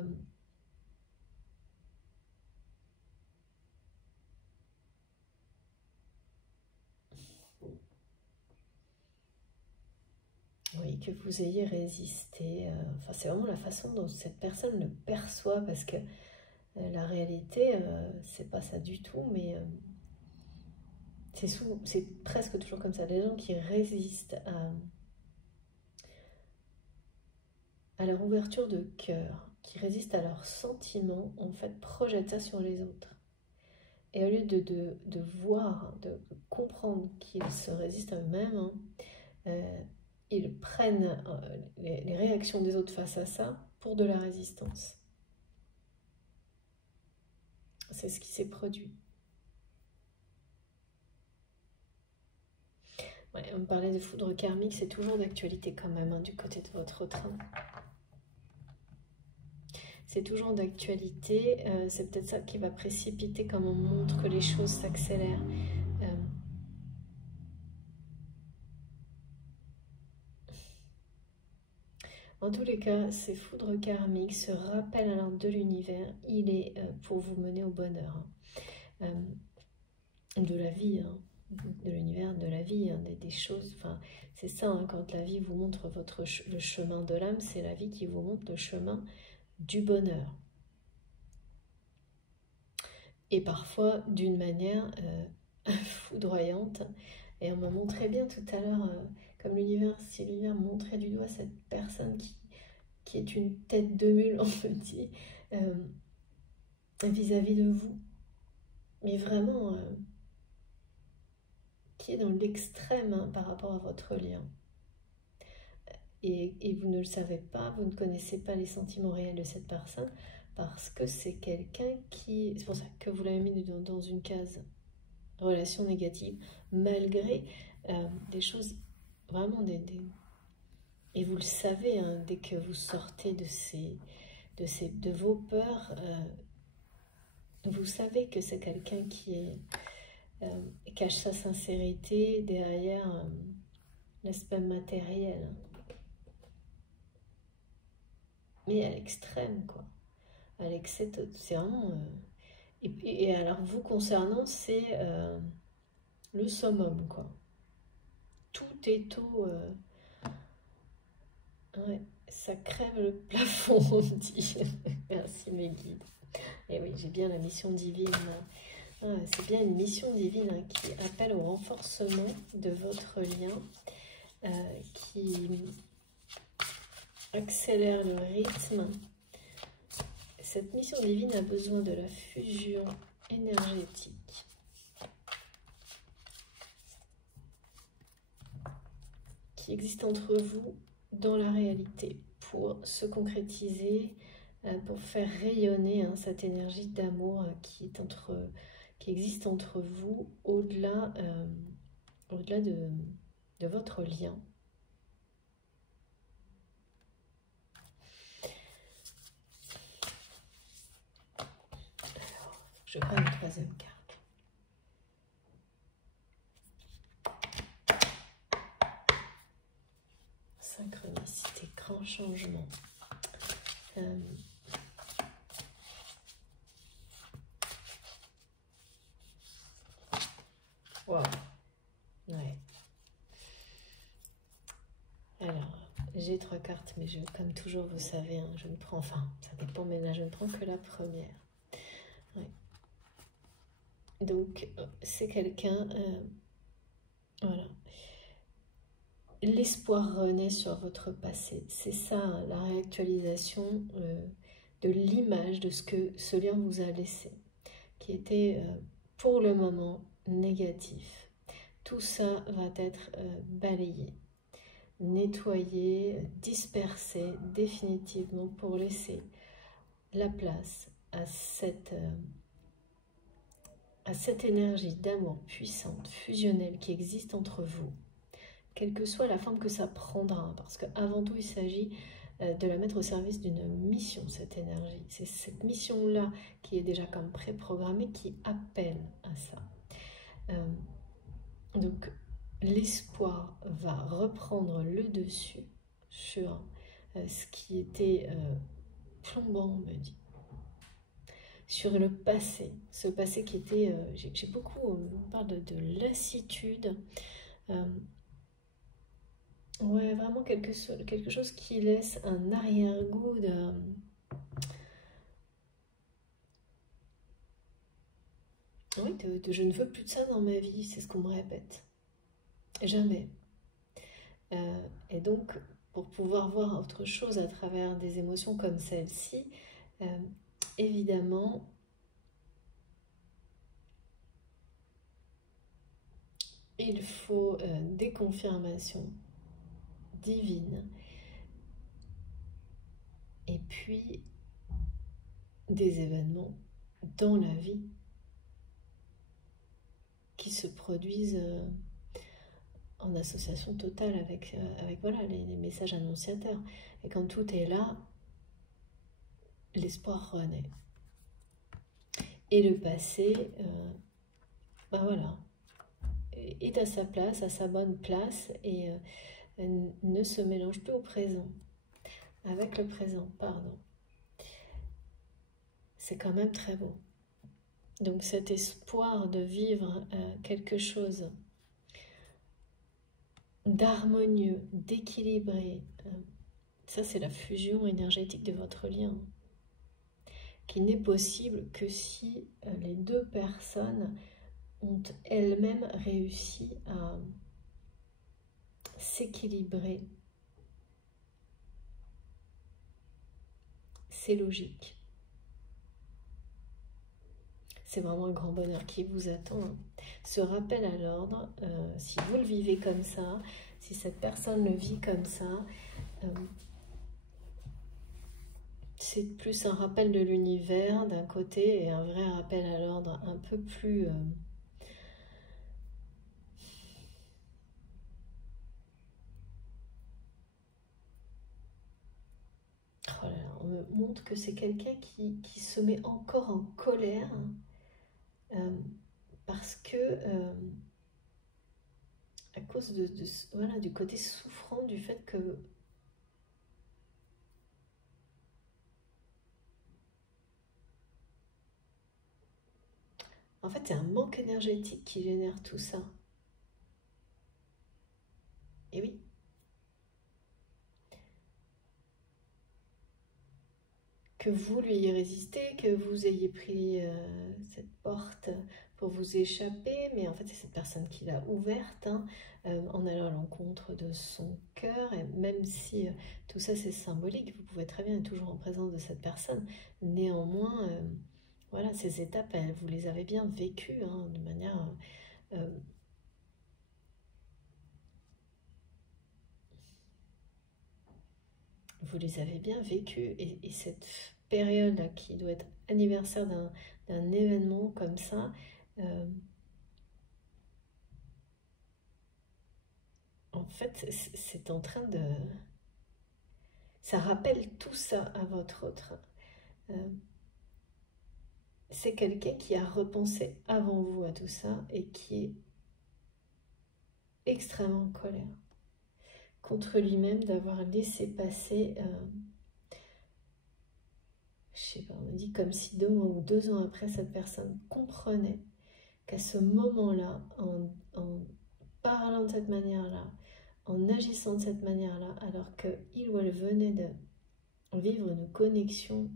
oui, que vous ayez résisté. Enfin, c'est vraiment la façon dont cette personne le perçoit, parce que la réalité, c'est pas ça du tout, mais c'est presque toujours comme ça. Les gens qui résistent à leur ouverture de cœur, qui résistent à leurs sentiments, en fait, projettent ça sur les autres. Et au lieu de voir, de comprendre qu'ils se résistent à eux-mêmes, hein, ils prennent les réactions des autres face à ça pour de la résistance. C'est ce qui s'est produit. Ouais, on me parlait de foudre karmique, c'est toujours d'actualité quand même, hein, du côté de votre train. C'est toujours d'actualité, c'est peut-être ça qui va précipiter, comme on montre que les choses s'accélèrent. En tous les cas, ces foudres karmiques, ce rappel alors de l'univers, il est pour vous mener au bonheur. De la vie, hein, de l'univers, de la vie, hein, des choses. Enfin, c'est ça, hein, quand la vie vous montre le chemin de l'âme, c'est la vie qui vous montre le chemin du bonheur. Et parfois d'une manière foudroyante. Et on m'a montré bien tout à l'heure, comme l'univers, si l'univers montrait du doigt cette personne qui est une tête de mule, on me dit, vis-à-vis de vous. Mais vraiment, qui est dans l'extrême hein, par rapport à votre lien. Et vous ne le savez pas, vous ne connaissez pas les sentiments réels de cette personne, parce que c'est quelqu'un qui... C'est pour ça que vous l'avez mis dans une case relation négative, malgré des choses vraiment et vous le savez, hein, dès que vous sortez de vos peurs, vous savez que c'est quelqu'un qui cache sa sincérité derrière l'aspect matériel. Mais à l'extrême, quoi. À l'excès, c'est vraiment... Et alors, vous concernant, c'est le summum, quoi. Tout est au... ouais, ça crève le plafond, on me dit. Merci mes guides. Et oui, j'ai bien la mission divine. Ah, c'est bien une mission divine hein, qui appelle au renforcement de votre lien, qui accélère le rythme. Cette mission divine a besoin de la fusion énergétique qui existe entre vous dans la réalité pour se concrétiser, pour faire rayonner hein, cette énergie d'amour qui existe entre vous au-delà de votre lien. Alors, je prends une troisième carte. Synchronicité, grand changement. Wow. Ouais. Alors, J'ai 3 cartes, mais comme toujours, vous savez, hein, je ne prends, enfin, ça dépend, mais là, je ne prends que la première. Ouais. Donc, c'est quelqu'un, voilà. L'espoir renaît sur votre passé. C'est ça, hein, la réactualisation de l'image de ce que ce lien vous a laissé, qui était pour le moment négatif. Tout ça va être balayé, nettoyé, dispersé définitivement pour laisser la place à cette énergie d'amour puissante, fusionnelle qui existe entre vous, quelle que soit la forme que ça prendra, parce qu'avant tout il s'agit de la mettre au service d'une mission, cette énergie. C'est cette mission-là qui est déjà comme préprogrammée, qui appelle à ça. Donc l'espoir va reprendre le dessus sur ce qui était plombant, on me dit. Sur le passé, ce passé qui était, j'ai beaucoup, on parle de lassitude, ouais, vraiment quelque chose qui laisse un arrière-goût de... Oui, je ne veux plus de ça dans ma vie, c'est ce qu'on me répète. Jamais. Et donc, pour pouvoir voir autre chose à travers des émotions comme celle-ci, évidemment, il faut des confirmations divines et puis des événements dans la vie qui se produisent en association totale avec voilà, les messages annonciateurs. Et quand tout est là, l'espoir renaît. Et le passé, ben voilà, est à sa place, à sa bonne place, et ne se mélange plus au présent. Avec le présent, pardon. C'est quand même très beau. Donc cet espoir de vivre quelque chose d'harmonieux, d'équilibré, ça c'est la fusion énergétique de votre lien, qui n'est possible que si les deux personnes ont elles-mêmes réussi à s'équilibrer. C'est logique. C'est vraiment un grand bonheur qui vous attend. Hein. Ce rappel à l'ordre, si vous le vivez comme ça, si cette personne le vit comme ça, c'est plus un rappel de l'univers d'un côté et un vrai rappel à l'ordre un peu plus... Oh là là, on me montre que c'est quelqu'un qui se met encore en colère parce que à cause voilà, du côté souffrant du fait que en fait c'est un manque énergétique qui génère tout ça. Et oui. Que vous lui ayez résisté, que vous ayez pris cette porte pour vous échapper, mais en fait c'est cette personne qui l'a ouverte hein, en allant à l'encontre de son cœur, et même si tout ça c'est symbolique, vous pouvez très bien être toujours en présence de cette personne, néanmoins, voilà, ces étapes, vous les avez bien vécues hein, de manière... vous les avez bien vécues, et cette période-là qui doit être anniversaire d'un événement comme ça, en fait, c'est en train de... Ça rappelle tout ça à votre autre. C'est quelqu'un qui a repensé avant vous à tout ça et qui est extrêmement en colère contre lui-même d'avoir laissé passer... je sais pas, on dit comme si 2 mois ou 2 ans après, cette personne comprenait qu'à ce moment-là, en parlant de cette manière-là, en agissant de cette manière-là, alors qu'il ou elle venait de vivre une connexion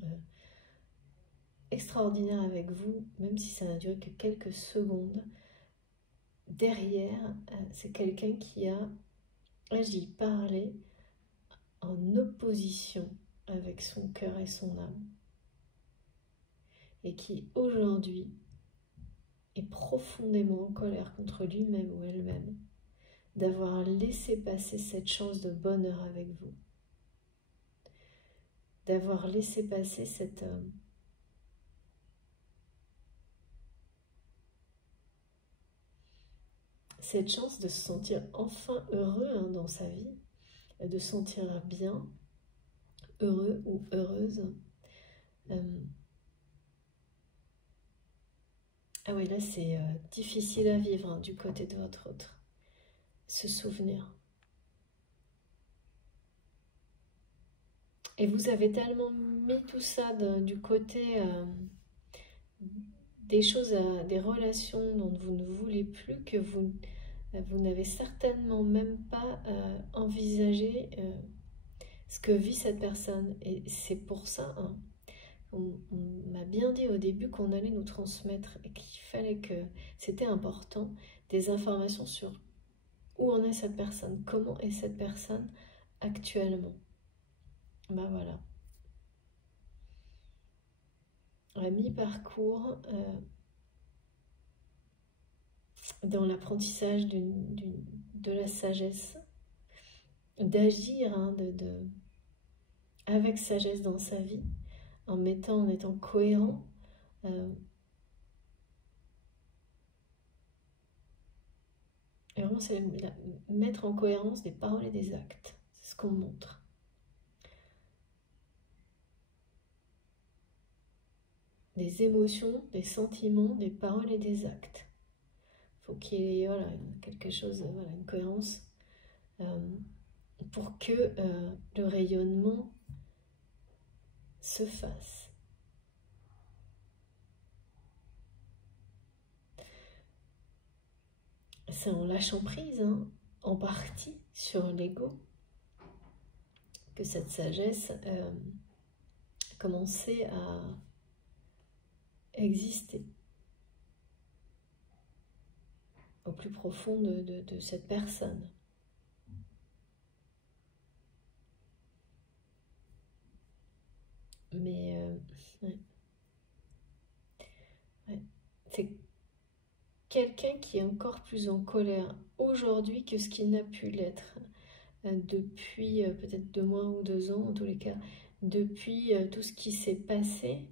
extraordinaire avec vous, même si ça n'a duré que quelques secondes, derrière, c'est quelqu'un qui a agi, parlé en opposition avec son cœur et son âme, et qui aujourd'hui est profondément en colère contre lui-même ou elle-même d'avoir laissé passer cette chance de bonheur avec vous, d'avoir laissé passer cette chance de se sentir enfin heureux dans sa vie, de se sentir bien, heureux ou heureuse. Ah oui, là c'est difficile à vivre du côté de votre autre, ce souvenir. Et vous avez tellement mis tout ça du côté des choses, des relations dont vous ne voulez plus, que vous n'avez certainement même pas envisagé ce que vit cette personne. Et c'est pour ça, on m'a bien dit au début qu'on allait nous transmettre et qu'il fallait que c'était important, des informations sur où en est cette personne, comment est cette personne actuellement. Ben voilà. À mi-parcours, dans l'apprentissage de la sagesse, d'agir avec sagesse dans sa vie, en étant cohérent. Et vraiment, c'est mettre en cohérence des paroles et des actes. C'est ce qu'on montre. Des émotions, des sentiments, des paroles et des actes. Il faut qu'il y ait quelque chose, une cohérence, pour que le rayonnement se fasse. C'est en lâchant prise, en partie, sur l'ego, que cette sagesse a commencé à exister au plus profond de cette personne. Mais c'est quelqu'un qui est encore plus en colère aujourd'hui que ce qu'il n'a pu l'être depuis peut-être 2 mois ou 2 ans, en tous les cas, depuis tout ce qui s'est passé.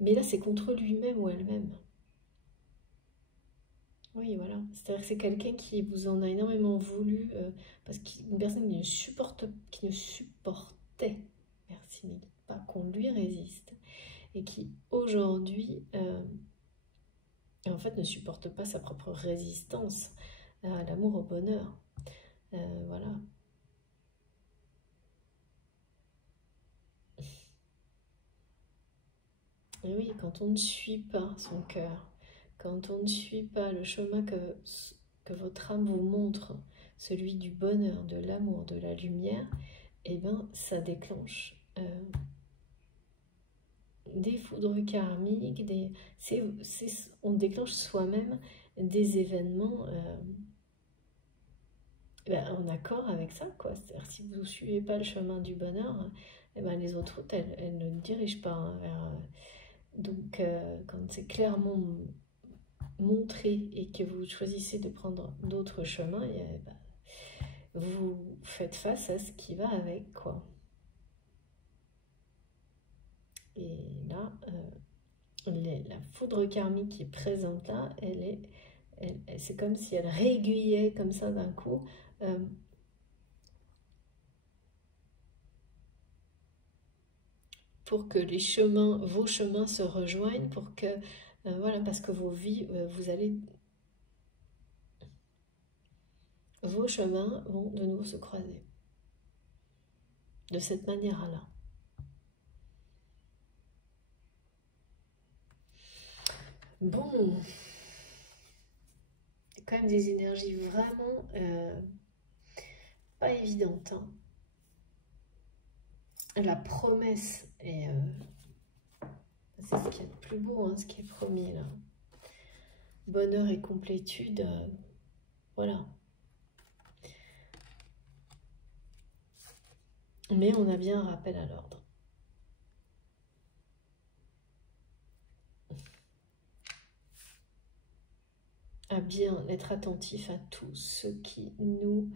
Mais là, c'est contre lui-même ou elle-même. Oui, voilà. C'est-à-dire que c'est quelqu'un qui vous en a énormément voulu, parce qu'une personne qui ne supportait, merci Mélanie, pas qu'on lui résiste, et qui aujourd'hui, en fait, ne supporte pas sa propre résistance à l'amour, au bonheur. Voilà. Et oui, quand on ne suit pas son cœur, quand on ne suit pas le chemin que votre âme vous montre, celui du bonheur, de l'amour, de la lumière, eh bien, ça déclenche des foudres karmiques, on déclenche soi-même des événements en accord avec ça, quoi. C'est-à-dire, si vous ne suivez pas le chemin du bonheur, eh ben, les autres routes, elles ne dirigent pas vers... donc, quand c'est clairement montré et que vous choisissez de prendre d'autres chemins, et, vous faites face à ce qui va avec, quoi. Et là, la foudre karmique qui est présente là, c'est comme si elle réaiguillait comme ça d'un coup. Pour que vos chemins se rejoignent, pour que, voilà, parce que vos vies, vos chemins vont de nouveau se croiser. De cette manière-là. Bon, quand même des énergies vraiment pas évidentes. Hein. La promesse, et c'est ce qu'il y a de plus beau, hein, ce qui est promis là. Bonheur et complétude, voilà. Mais on a bien un rappel à l'ordre. À bien être attentif à tout ce qui nous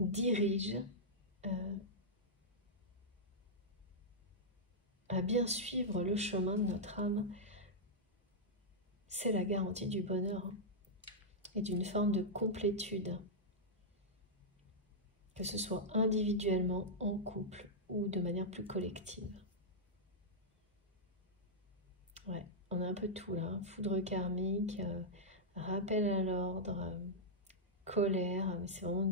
dirige, à bien suivre le chemin de notre âme. C'est la garantie du bonheur et d'une forme de complétude, que ce soit individuellement, en couple ou de manière plus collective. Ouais, on a un peu tout là, foudre karmique, rappel à l'ordre, colère, mais c'est vraiment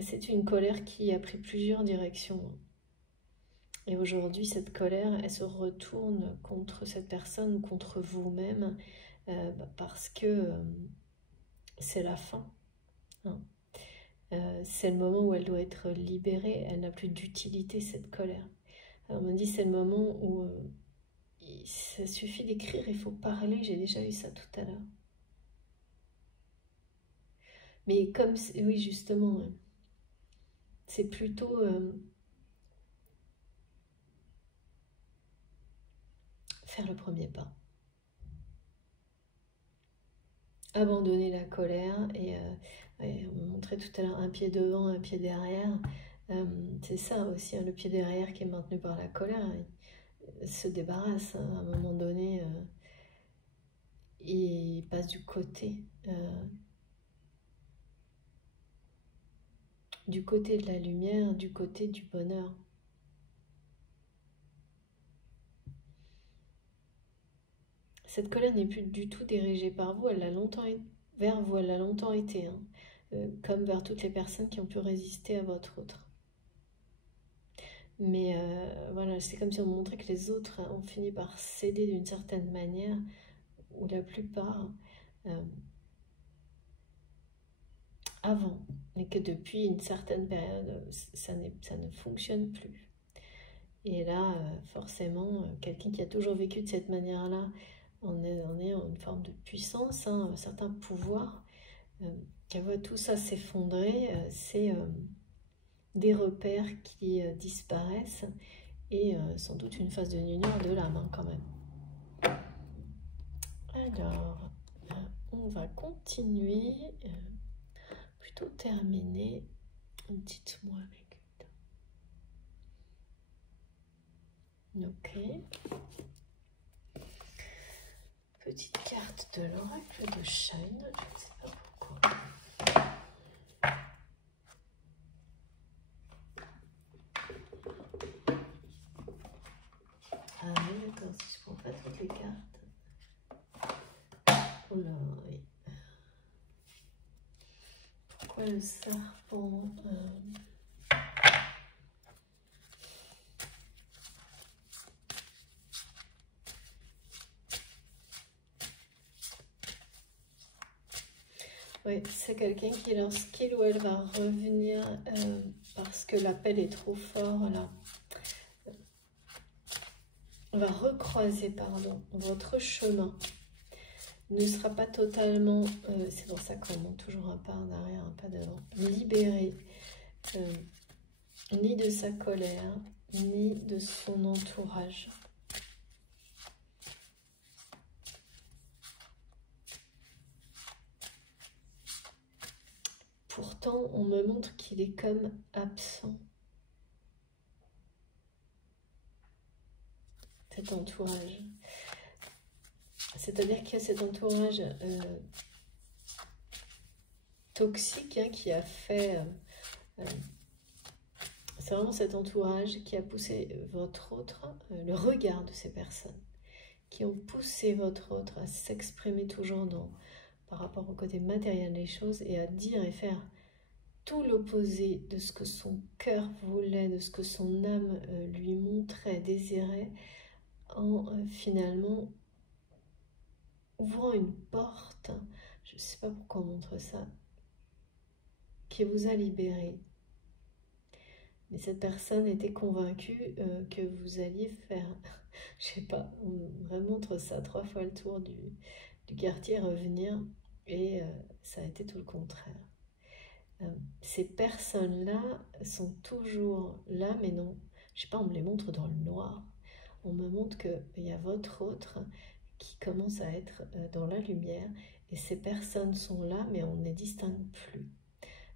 c'est une colère qui a pris plusieurs directions. Et aujourd'hui, cette colère, elle se retourne contre cette personne ou contre vous-même parce que c'est la fin. Hein. C'est le moment où elle doit être libérée. Elle n'a plus d'utilité, cette colère. Alors, on m'a dit, c'est le moment où ça suffit d'écrire, il faut parler. J'ai déjà eu ça tout à l'heure. Mais comme, oui, justement, c'est plutôt... faire le premier pas. Abandonner la colère et on montrait tout à l'heure un pied devant, un pied derrière. C'est ça aussi, hein, le pied derrière qui est maintenu par la colère, il se débarrasse hein, à un moment donné, il passe du côté de la lumière, du côté du bonheur. Cette colère n'est plus du tout dirigée par vous, elle a longtemps vers vous, elle a longtemps été, hein, comme vers toutes les personnes qui ont pu résister à votre autre. Mais voilà, c'est comme si on montrait que les autres ont fini par céder d'une certaine manière, ou la plupart avant, mais que depuis une certaine période, ça ne fonctionne plus. Et là, forcément, quelqu'un qui a toujours vécu de cette manière-là, on est en une forme de puissance, hein, un certain pouvoir, qui voit tout ça s'effondrer, c'est des repères qui disparaissent, et sans doute une phase de lumière de l'âme hein, quand même. Alors, on va continuer, plutôt terminer. Dites-moi avec ok. Petite carte de l'oracle de Shine, je ne sais pas pourquoi. Ah oui, d'accord, si je prends pas toutes les cartes. Oh là, oui. Pourquoi le serpent Oui, c'est quelqu'un qui, lorsqu'il ou elle va revenir, parce que l'appel est trop fort, là, va recroiser, pardon, votre chemin. Ne sera pas totalement, c'est pour ça qu'on monte toujours un pas en arrière, un pas devant, libéré, ni de sa colère, ni de son entourage. Pourtant, on me montre qu'il est comme absent. Cet entourage. C'est-à-dire qu'il y a cet entourage toxique hein, qui a fait... c'est vraiment cet entourage qui a poussé votre autre, le regard de ces personnes, qui ont poussé votre autre à s'exprimer toujours par rapport au côté matériel des choses et à dire et faire tout l'opposé de ce que son cœur voulait, de ce que son âme lui montrait, désirait, en finalement ouvrant une porte, je ne sais pas pourquoi on montre ça, qui vous a libéré. Mais cette personne était convaincue que vous alliez faire, je sais pas, on remontre ça 3 fois le tour du quartier, revenir, et ça a été tout le contraire. Ces personnes-là sont toujours là, mais non, je sais pas, on me les montre dans le noir. On me montre qu'il y a votre autre qui commence à être dans la lumière, et ces personnes sont là, mais on ne les distingue plus.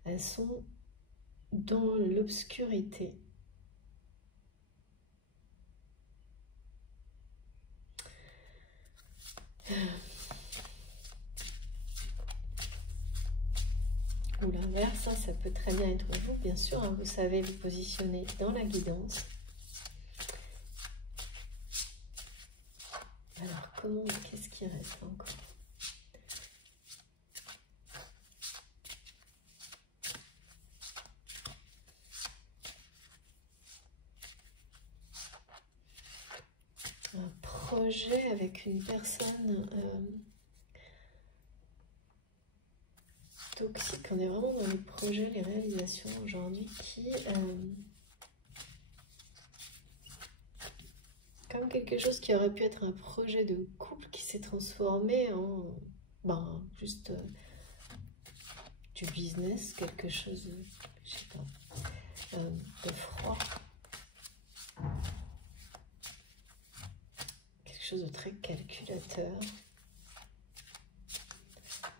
Elles sont dans l'obscurité. Ou l'inverse, hein, ça peut très bien être vous, bien sûr, hein, vous savez vous positionner dans la guidance. Alors, qu'est-ce qui reste encore? Un projet avec une personne toxique. On est vraiment dans les projets, les réalisations aujourd'hui qui, comme quelque chose qui aurait pu être un projet de couple qui s'est transformé en juste du business, quelque chose de, je sais pas, de froid. Quelque chose de très calculateur.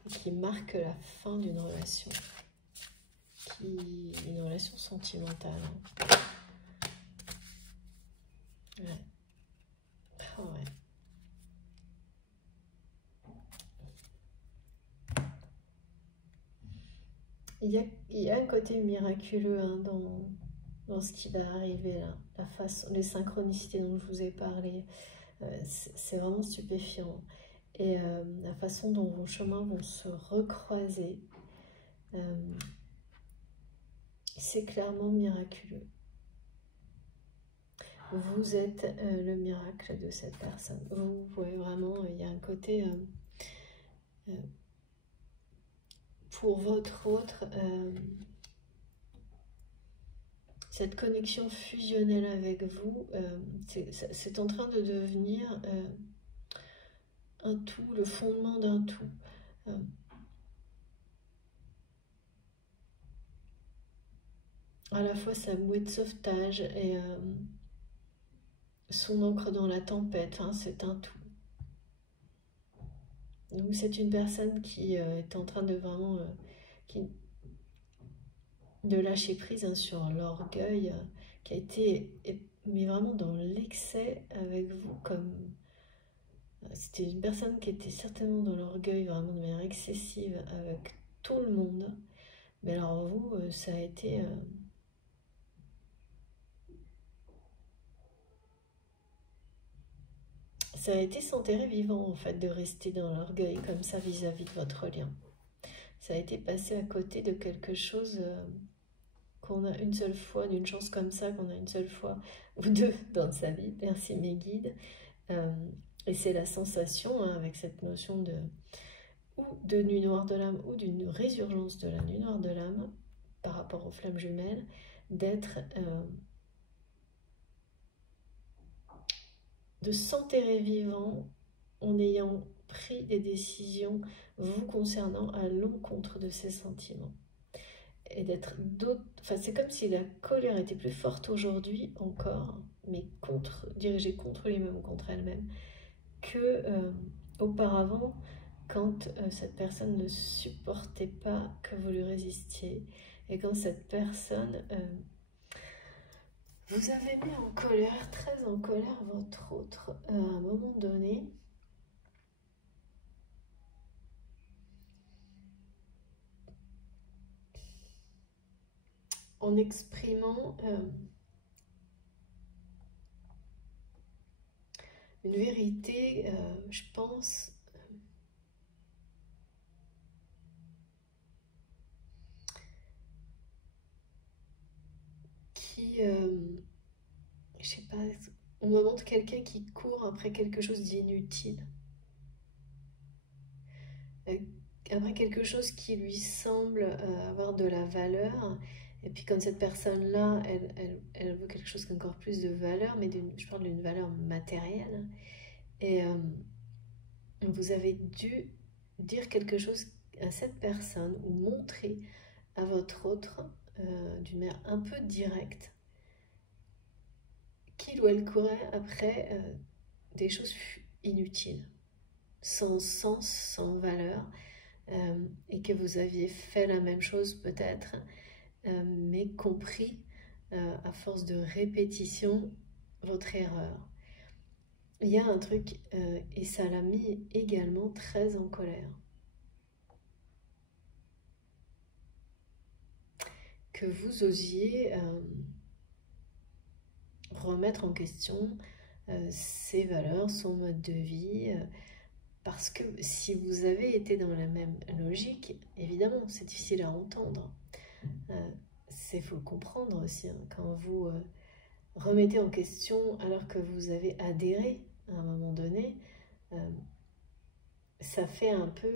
Et qui marque la fin d'une relation. Une relation sentimentale. Ouais. Oh ouais. Il y a un côté miraculeux hein, dans ce qui va arriver là. La façon, les synchronicités dont je vous ai parlé, c'est vraiment stupéfiant. Et la façon dont vos chemins vont se recroiser, c'est clairement miraculeux. Vous êtes le miracle de cette personne. Vous pouvez vraiment, il y a un côté pour votre autre, cette connexion fusionnelle avec vous, c'est en train de devenir un tout, le fondement d'un tout. À la fois sa bouée de sauvetage et son encre dans la tempête, hein, c'est un tout. Donc c'est une personne qui est en train de vraiment de lâcher prise hein, sur l'orgueil qui a été, mais vraiment dans l'excès avec vous, comme c'était une personne qui était certainement dans l'orgueil vraiment de manière excessive avec tout le monde. Mais alors vous, ça a été s'enterrer vivant en fait de rester dans l'orgueil comme ça vis-à-vis de votre lien. Ça a été passé à côté de quelque chose qu'on a une seule fois, d'une chance comme ça qu'on a une seule fois ou deux dans sa vie. Merci mes guides. Et c'est la sensation hein, avec cette notion de nuit noire de l'âme ou d'une résurgence de la nuit noire de l'âme par rapport aux flammes jumelles, d'être de s'enterrer vivant en ayant pris des décisions vous concernant à l'encontre de ces sentiments. Et d'être d'autres. Enfin, c'est comme si la colère était plus forte aujourd'hui encore, mais dirigée contre lui-même ou contre elle-même, que auparavant, quand cette personne ne supportait pas que vous lui résistiez, et quand cette personne vous avez mis en colère, très en colère, votre autre, à un moment donné, en exprimant une vérité, je pense, qui, je sais pas, on me montre quelqu'un qui court après quelque chose d'inutile. après quelque chose qui lui semble avoir de la valeur. Et puis quand cette personne-là, elle veut quelque chose qui a encore plus de valeur, mais je parle d'une valeur matérielle. Et vous avez dû dire quelque chose à cette personne ou montrer à votre autre d'une manière un peu directe qu'il ou elle courait après des choses inutiles, sans sens, sans valeur, et que vous aviez fait la même chose peut-être, mais compris à force de répétition votre erreur. Il y a un truc, et ça l'a mis également très en colère. Que vous osiez remettre en question ses valeurs, son mode de vie, parce que si vous avez été dans la même logique, évidemment, c'est difficile à entendre. Il faut le comprendre aussi, hein, quand vous remettez en question alors que vous avez adhéré à un moment donné, ça fait un peu...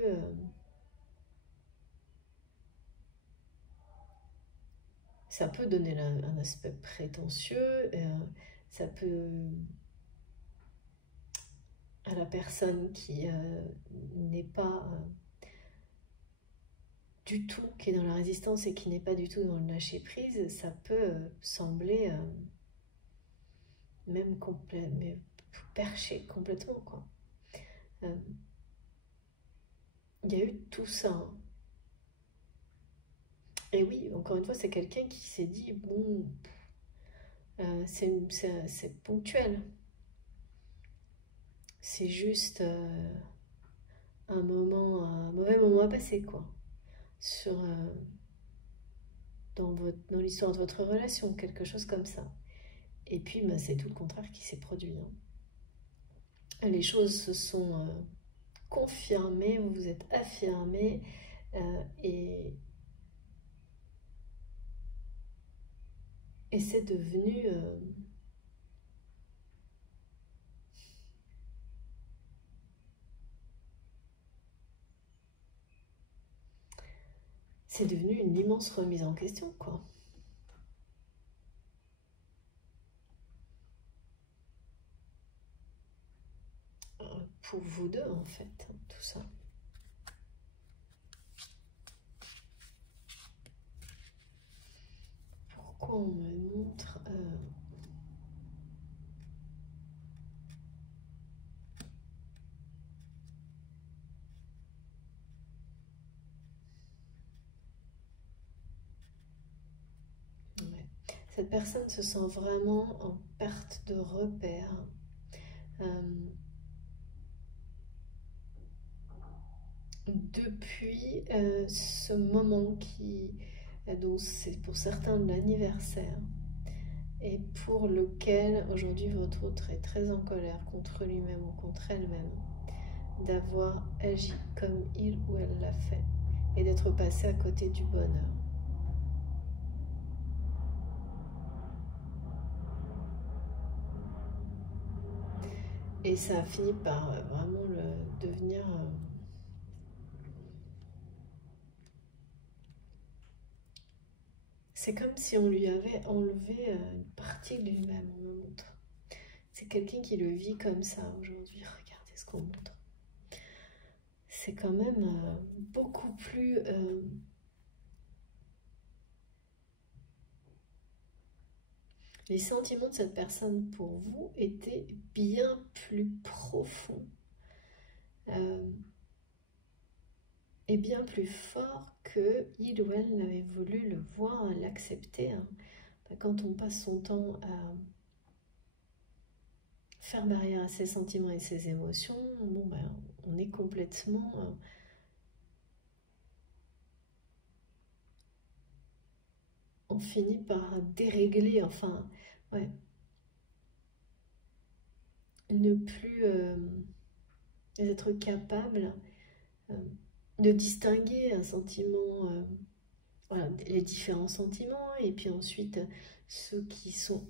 ça peut donner un aspect prétentieux, ça peut... à la personne qui n'est pas du tout, qui est dans la résistance et qui n'est pas du tout dans le lâcher prise, ça peut sembler même mais perché complètement, quoi. Il y a eu tout ça, hein. Et oui, encore une fois, c'est quelqu'un qui s'est dit, bon, c'est ponctuel. C'est juste un mauvais moment à passer, quoi. Dans l'histoire de votre relation, quelque chose comme ça. Et puis, bah, c'est tout le contraire qui s'est produit, hein. Les choses se sont confirmées, vous vous êtes affirmés, et c'est devenu... c'est devenu une immense remise en question, quoi. Pour vous deux, en fait, hein, tout ça. Pourquoi on me montre... Cette personne se sent vraiment en perte de repère. Depuis ce moment donc c'est pour certains de l'anniversaire, et pour lequel aujourd'hui votre autre est très en colère contre lui-même ou contre elle-même, d'avoir agi comme il ou elle l'a fait, et d'être passé à côté du bonheur. Et ça a fini par vraiment devenir... c'est comme si on lui avait enlevé une partie de lui-même, on me montre. C'est quelqu'un qui le vit comme ça aujourd'hui. Regardez ce qu'on montre. C'est quand même beaucoup plus... les sentiments de cette personne pour vous étaient bien plus profonds et bien plus forts que il ou elle n'avait voulu le voir, l'accepter, hein. Quand on passe son temps à faire barrière à ses sentiments et ses émotions, bon, ben, on est complètement... on finit par dérégler, enfin, ouais. Ne plus être capable de distinguer un sentiment, voilà, les différents sentiments, et puis ensuite ceux qui sont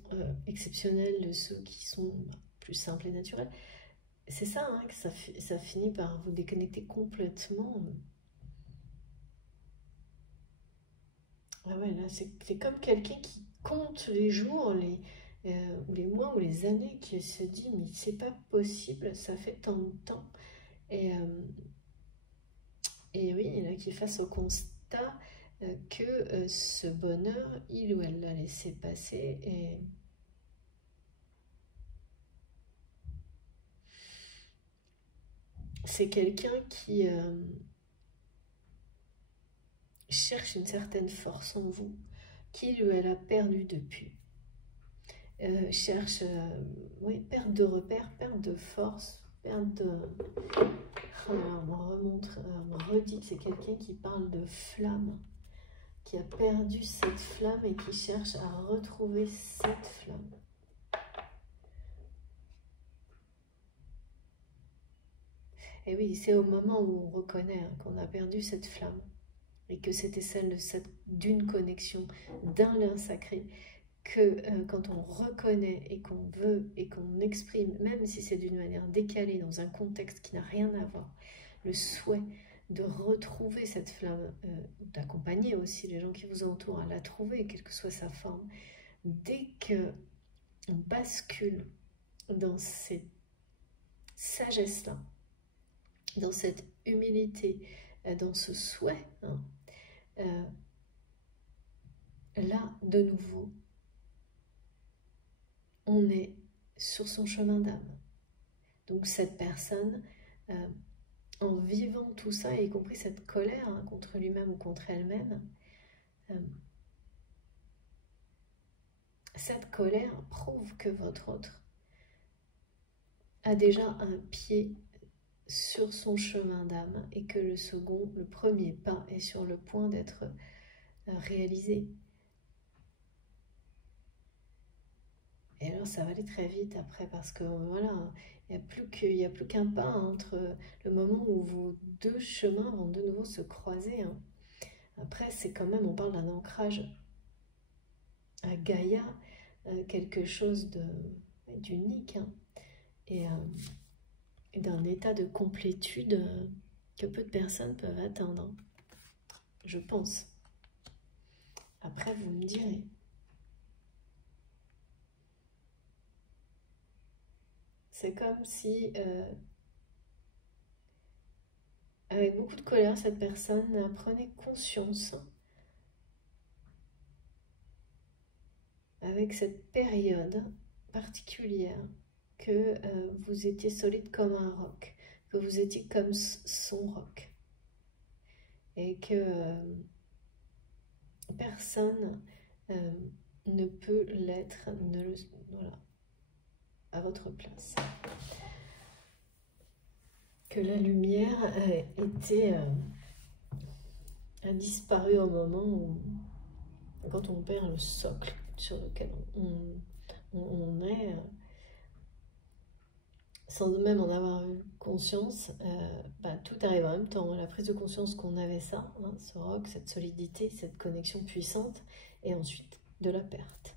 exceptionnels de ceux qui sont plus simples et naturels. c'est ça, hein, que ça finit par vous déconnecter complètement. Ah ouais, là, c'est comme quelqu'un qui compte les jours, les mois ou les années, qui se dit, mais c'est pas possible, ça fait tant de temps. Et, et oui, là, qui face au constat que ce bonheur, il ou elle l'a laissé passer. Et c'est quelqu'un qui cherche une certaine force en vous, qu'il ou elle a perdu depuis. Cherche, oui, perte de repère, perte de force, perte de... Alors, on me redit que c'est quelqu'un qui parle de flamme, qui a perdu cette flamme et qui cherche à retrouver cette flamme. Et oui, c'est au moment où on reconnaît qu'on a perdu cette flamme et que c'était celle d'une connexion, d'un lien sacré, que quand on reconnaît et qu'on veut et qu'on exprime, même si c'est d'une manière décalée, dans un contexte qui n'a rien à voir, le souhait de retrouver cette flamme, d'accompagner aussi les gens qui vous entourent à la trouver, quelle que soit sa forme, dès qu'on bascule dans cette sagesse-là, dans cette humilité, dans ce souhait, hein, là, de nouveau, on est sur son chemin d'âme. Donc cette personne, en vivant tout ça, y compris cette colère hein, contre lui-même ou contre elle-même, cette colère prouve que votre autre a déjà un pied sur son chemin d'âme et que le second, le premier pas est sur le point d'être réalisé. Et alors ça va aller très vite après parce que voilà, il n'y a plus qu'un pas entre le moment où vos deux chemins vont de nouveau se croiser. Hein. Après, c'est quand même, on parle d'un ancrage à Gaïa, quelque chose d'unique hein, et d'un état de complétude que peu de personnes peuvent atteindre, hein, je pense. Après, vous me direz. C'est comme si, avec beaucoup de colère, cette personne prenait conscience, avec cette période particulière, que vous étiez solide comme un roc, que vous étiez comme son roc, et que personne ne peut l'être, voilà, à votre place. Que la lumière a disparu au moment où, quand on perd le socle sur lequel on est, sans même en avoir eu conscience, tout arrive en même temps. La prise de conscience qu'on avait ça, hein, ce roc, cette solidité, cette connexion puissante, et ensuite de la perte.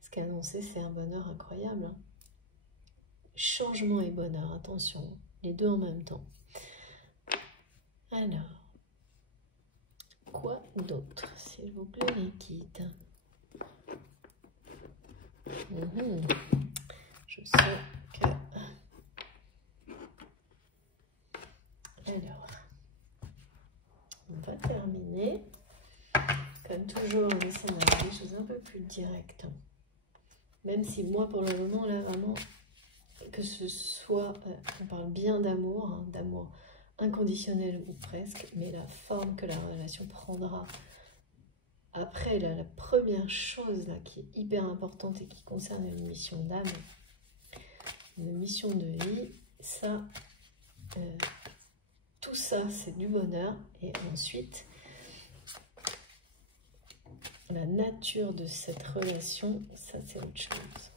Ce qu'a annoncé, c'est un bonheur incroyable. Hein. Changement et bonheur, attention, les deux en même temps. Alors, quoi d'autre, s'il vous plaît, les guides? Je sens que... Alors, on va terminer. Comme toujours, en laissant des choses un peu plus directes. Même si moi, pour le moment, là, vraiment, que ce soit... on parle bien d'amour, hein, d'amour inconditionnel ou presque, mais la forme que la relation prendra après, la première chose là, qui est hyper importante et qui concerne une mission d'âme, une mission de vie, ça, tout ça, c'est du bonheur. Et ensuite, la nature de cette relation, ça, c'est autre chose.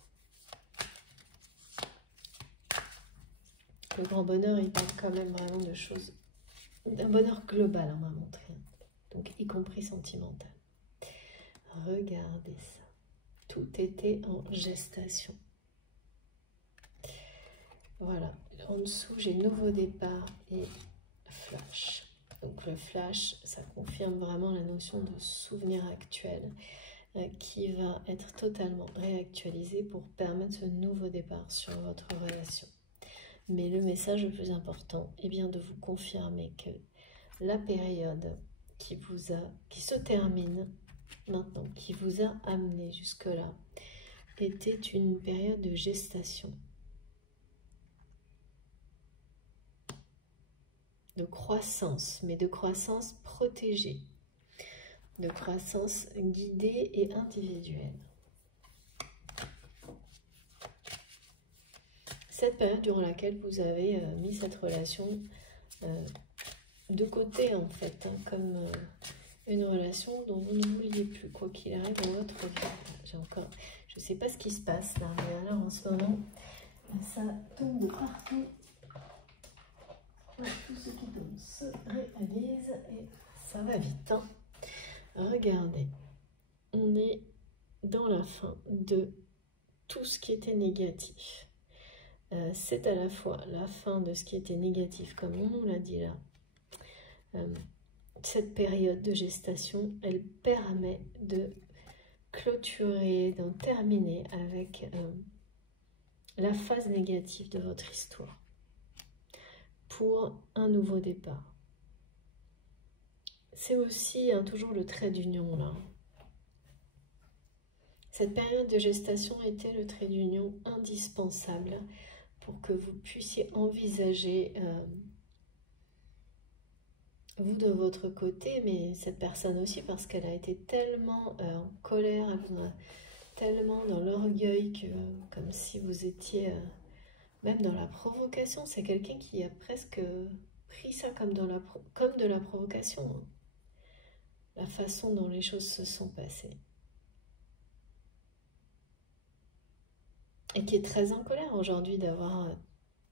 Le grand bonheur, il parle quand même vraiment de choses, d'un bonheur global, on m'a montré, donc y compris sentimental. Regardez ça. Tout était en gestation. Voilà, en dessous, j'ai nouveau départ et flash. Donc le flash, ça confirme vraiment la notion de souvenir actuel qui va être totalement réactualisé pour permettre ce nouveau départ sur votre relation. Mais le message le plus important est bien de vous confirmer que la période qui se termine maintenant, qui vous a amené jusque-là, était une période de gestation, de croissance, mais de croissance protégée, de croissance guidée et individuelle. Cette période durant laquelle vous avez mis cette relation de côté en fait, hein, comme une relation dont vous ne vouliez plus, quoi qu'il arrive dans votre vie. Je ne sais pas ce qui se passe là, mais alors en ce moment, ça tombe de partout. Tout ce qui tombe se réalise et ça va vite. Hein. Regardez, on est dans la fin de tout ce qui était négatif. C'est à la fois la fin de ce qui était négatif, comme on nous l'a dit là. Cette période de gestation, elle permet de clôturer, d'en terminer avec la phase négative de votre histoire pour un nouveau départ. C'est aussi toujours le trait d'union là. Cette période de gestation était le trait d'union indispensable pour que vous puissiez envisager vous de votre côté, mais cette personne aussi, parce qu'elle a été tellement en colère, tellement dans l'orgueil que comme si vous étiez même dans la provocation. C'est quelqu'un qui a presque pris ça comme de la provocation, hein. La façon dont les choses se sont passées. Et qui est très en colère aujourd'hui d'avoir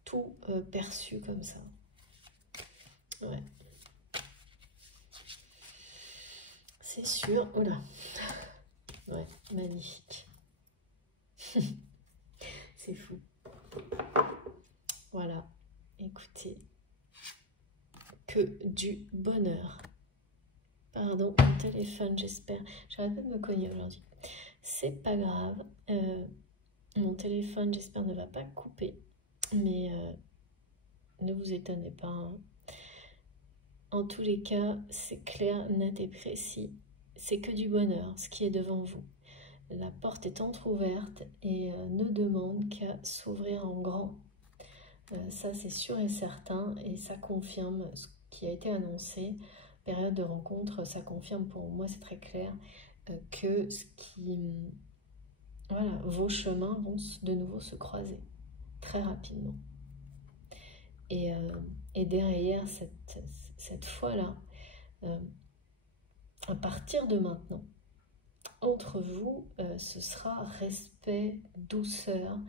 tout perçu comme ça. Ouais. C'est sûr. Oh là. Ouais, magnifique. C'est fou. Voilà. Écoutez. Que du bonheur. Pardon, mon téléphone, j'espère. J'arrête pas de me cogner aujourd'hui. C'est pas grave. Mon téléphone, j'espère, ne va pas couper. Mais ne vous étonnez pas. Hein. En tous les cas, c'est clair, net et précis. C'est que du bonheur, ce qui est devant vous. La porte est entrouverte et ne demande qu'à s'ouvrir en grand. Ça, c'est sûr et certain. Et ça confirme ce qui a été annoncé. Période de rencontre, ça confirme pour moi, c'est très clair, que voilà, vos chemins vont de nouveau se croiser très rapidement. Et derrière cette fois-là, à partir de maintenant, entre vous, ce sera respect, douceur,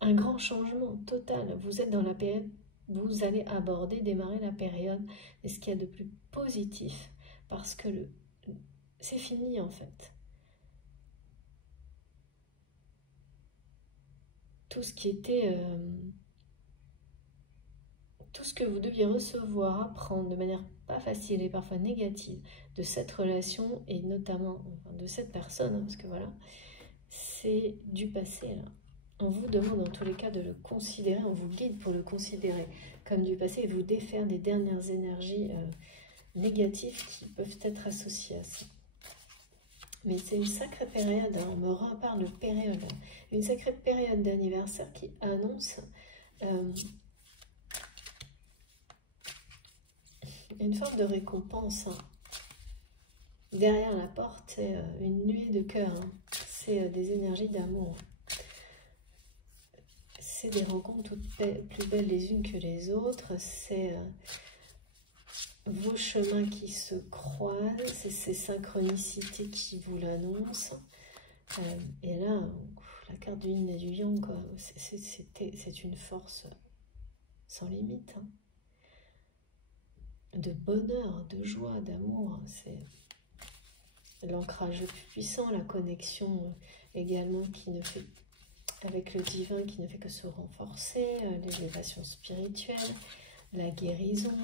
un grand changement total. Vous êtes dans la période, vous allez démarrer la période de ce qu'il y a de plus positif, parce que c'est fini en fait. Tout ce qui était... tout ce que vous deviez recevoir, apprendre de manière pas facile et parfois négative de cette relation et notamment de cette personne, parce que voilà, c'est du passé là. On vous demande en tous les cas de le considérer, on vous guide pour le considérer comme du passé et vous défaire des dernières énergies négatives qui peuvent être associées à ça. Mais c'est une sacrée période, hein, on me reparle de période, hein, une sacrée période d'anniversaire qui annonce une forme de récompense. Hein. Derrière la porte, c'est une nuée de cœur, hein. C'est des énergies d'amour. C'est des rencontres toutes plus belles les unes que les autres, c'est vos chemins qui se croisent, c'est ces synchronicités qui vous l'annoncent. Et là, la carte du yin et du yang, c'est une force sans limite. Hein. De bonheur, de joie, d'amour, c'est l'ancrage le plus puissant, la connexion également qui ne fait, avec le divin qui ne fait que se renforcer, l'élévation spirituelle, la guérison.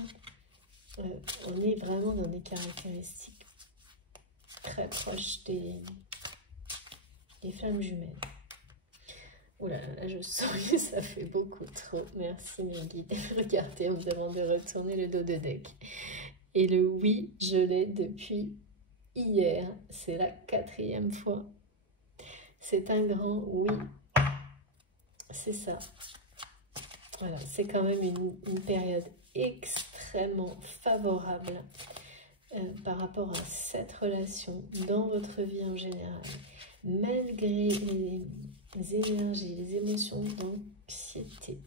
On est vraiment dans des caractéristiques très proches des flammes jumelles. Oh là là, je sens que ça fait beaucoup trop. Merci mes guides. Regardez, on me demande de retourner le dos de deck. Et le oui, je l'ai depuis hier. C'est la 4e fois. C'est un grand oui. C'est ça. Voilà, c'est quand même une période extrêmement favorable par rapport à cette relation dans votre vie en général. Malgré les énergies, les émotions d'anxiété,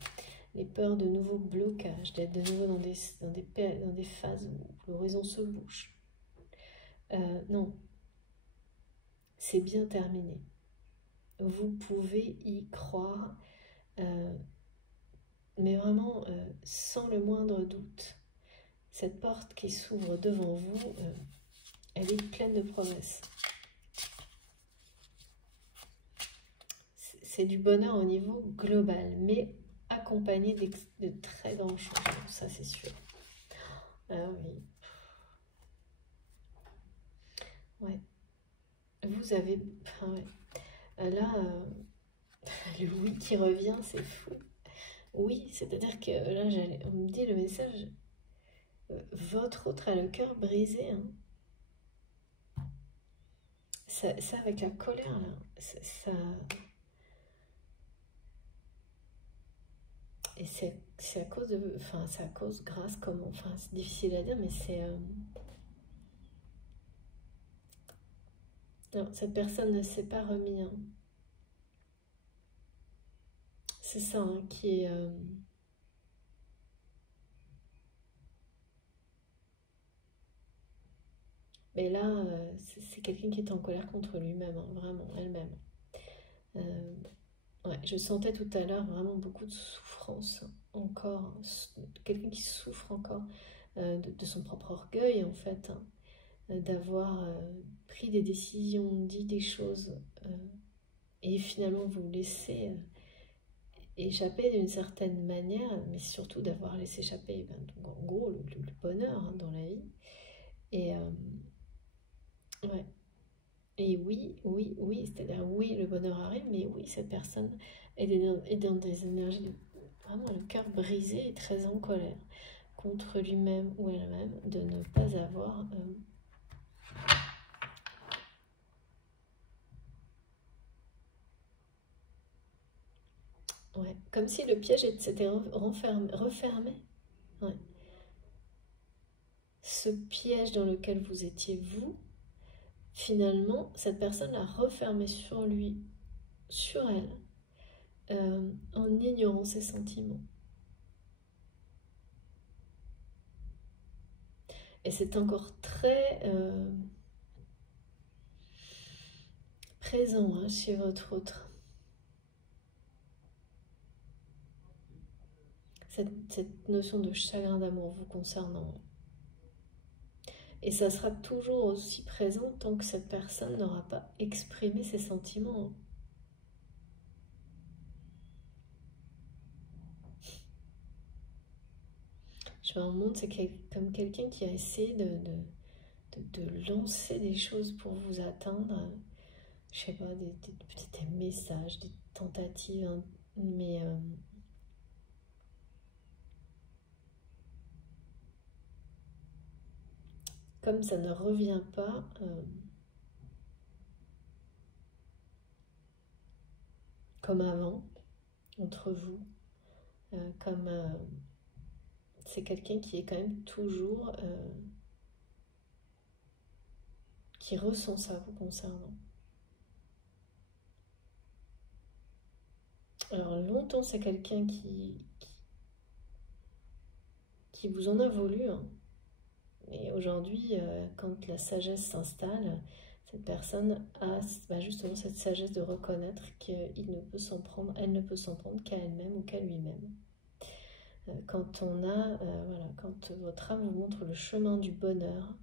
les peurs de nouveaux blocages, d'être de nouveau dans des phases où l'horizon se bouge. Non, c'est bien terminé. Vous pouvez y croire, mais vraiment sans le moindre doute. Cette porte qui s'ouvre devant vous, elle est pleine de promesses. C'est du bonheur au niveau global, mais accompagné de très grands changements, ça c'est sûr. Ah oui. Ouais. Vous avez... Enfin, ouais. Là, le oui qui revient, c'est fou. Oui, c'est-à-dire que là, on me dit le message, votre autre a le cœur brisé. Hein. Ça avec la colère, là, ça... Et c'est à cause de... Enfin, c'est à cause, grâce, comment... Enfin, c'est difficile à dire, mais c'est... Non, cette personne ne s'est pas remis. Hein. C'est ça hein, qui est... Mais là, c'est quelqu'un qui est en colère contre lui-même, hein, vraiment, elle-même. Ouais, je sentais tout à l'heure vraiment beaucoup de souffrance encore, quelqu'un qui souffre encore de son propre orgueil en fait, hein, d'avoir pris des décisions, dit des choses et finalement vous laissez échapper d'une certaine manière, mais surtout d'avoir laissé échapper donc, en gros le bonheur hein, dans la vie. Et ouais. Et oui, oui, oui, c'est-à-dire oui, le bonheur arrive, mais oui, cette personne est dans des énergies, vraiment le cœur brisé et très en colère contre lui-même ou elle-même de ne pas avoir... Ouais, comme si le piège s'était refermé. Ouais. Ce piège dans lequel vous étiez vous, finalement, cette personne l'a refermé sur lui, sur elle, en ignorant ses sentiments. Et c'est encore très présent hein, chez votre autre. Cette notion de chagrin d'amour vous concernant. Et ça sera toujours aussi présent tant que cette personne n'aura pas exprimé ses sentiments. Je me rends compte, c'est comme quelqu'un qui a essayé de lancer des choses pour vous atteindre. Je sais pas, des petits messages, des tentatives, hein, mais... comme ça ne revient pas, comme avant, entre vous, comme c'est quelqu'un qui est quand même toujours, qui ressent ça vous concernant. Alors longtemps c'est quelqu'un qui vous en a voulu, hein. Et aujourd'hui, quand la sagesse s'installe, cette personne a justement cette sagesse de reconnaître qu'elle ne peut s'en prendre qu'à elle-même ou qu'à lui-même. Quand voilà, quand votre âme vous montre le chemin du bonheur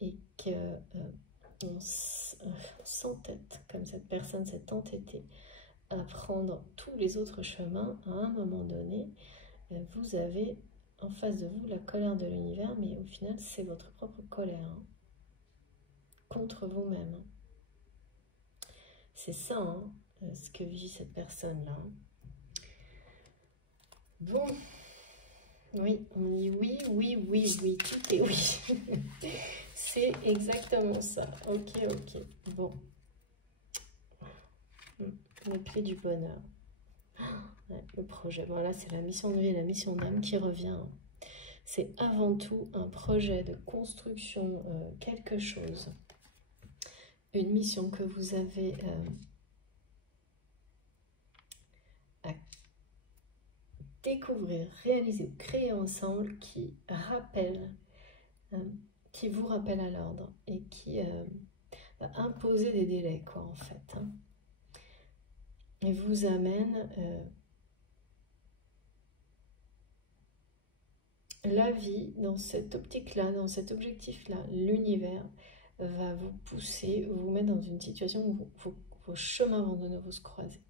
et que on s'entête, comme cette personne s'est entêtée à prendre tous les autres chemins, à un moment donné, vous avez en face de vous la colère de l'univers, mais au final, c'est votre propre colère, hein, contre vous-même. C'est ça, hein, ce que vit cette personne-là. Bon, oui, on dit oui, oui, oui, oui, tout est oui. C'est exactement ça. Ok, ok. Bon. Les clés du bonheur. Ouais, le projet. Voilà, c'est la mission de vie et la mission d'âme qui revient. C'est avant tout un projet de construction, quelque chose. Une mission que vous avez à découvrir, réaliser ou créer ensemble qui rappelle, qui vous rappelle à l'ordre et qui va imposer des délais, quoi, en fait. Hein. Et vous amène la vie dans cette optique-là, dans cet objectif-là. L'univers va vous pousser, vous mettre dans une situation où vos chemins vont de nouveau se croiser.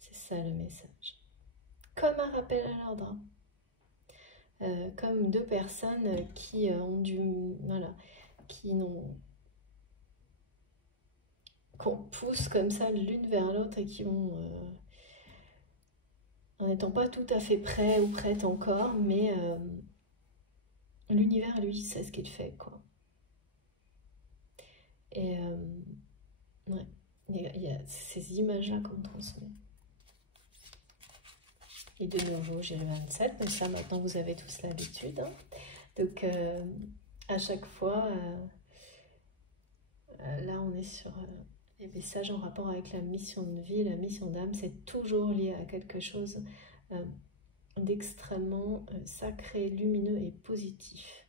C'est ça le message. Comme un rappel à l'ordre. Comme deux personnes qui ont dû... Voilà, qu'on pousse comme ça l'une vers l'autre et qui vont... en n'étant pas tout à fait prêts ou prêtes encore, mais l'univers, lui, sait ce qu'il fait, quoi. Et ouais, il y a ces images-là qu'on transmet. Et de nouveau, j'ai le 27, mais ça, maintenant, vous avez tous l'habitude. Hein. Donc, à chaque fois, là, on est sur les messages en rapport avec la mission de vie, la mission d'âme. C'est toujours lié à quelque chose d'extrêmement sacré, lumineux et positif.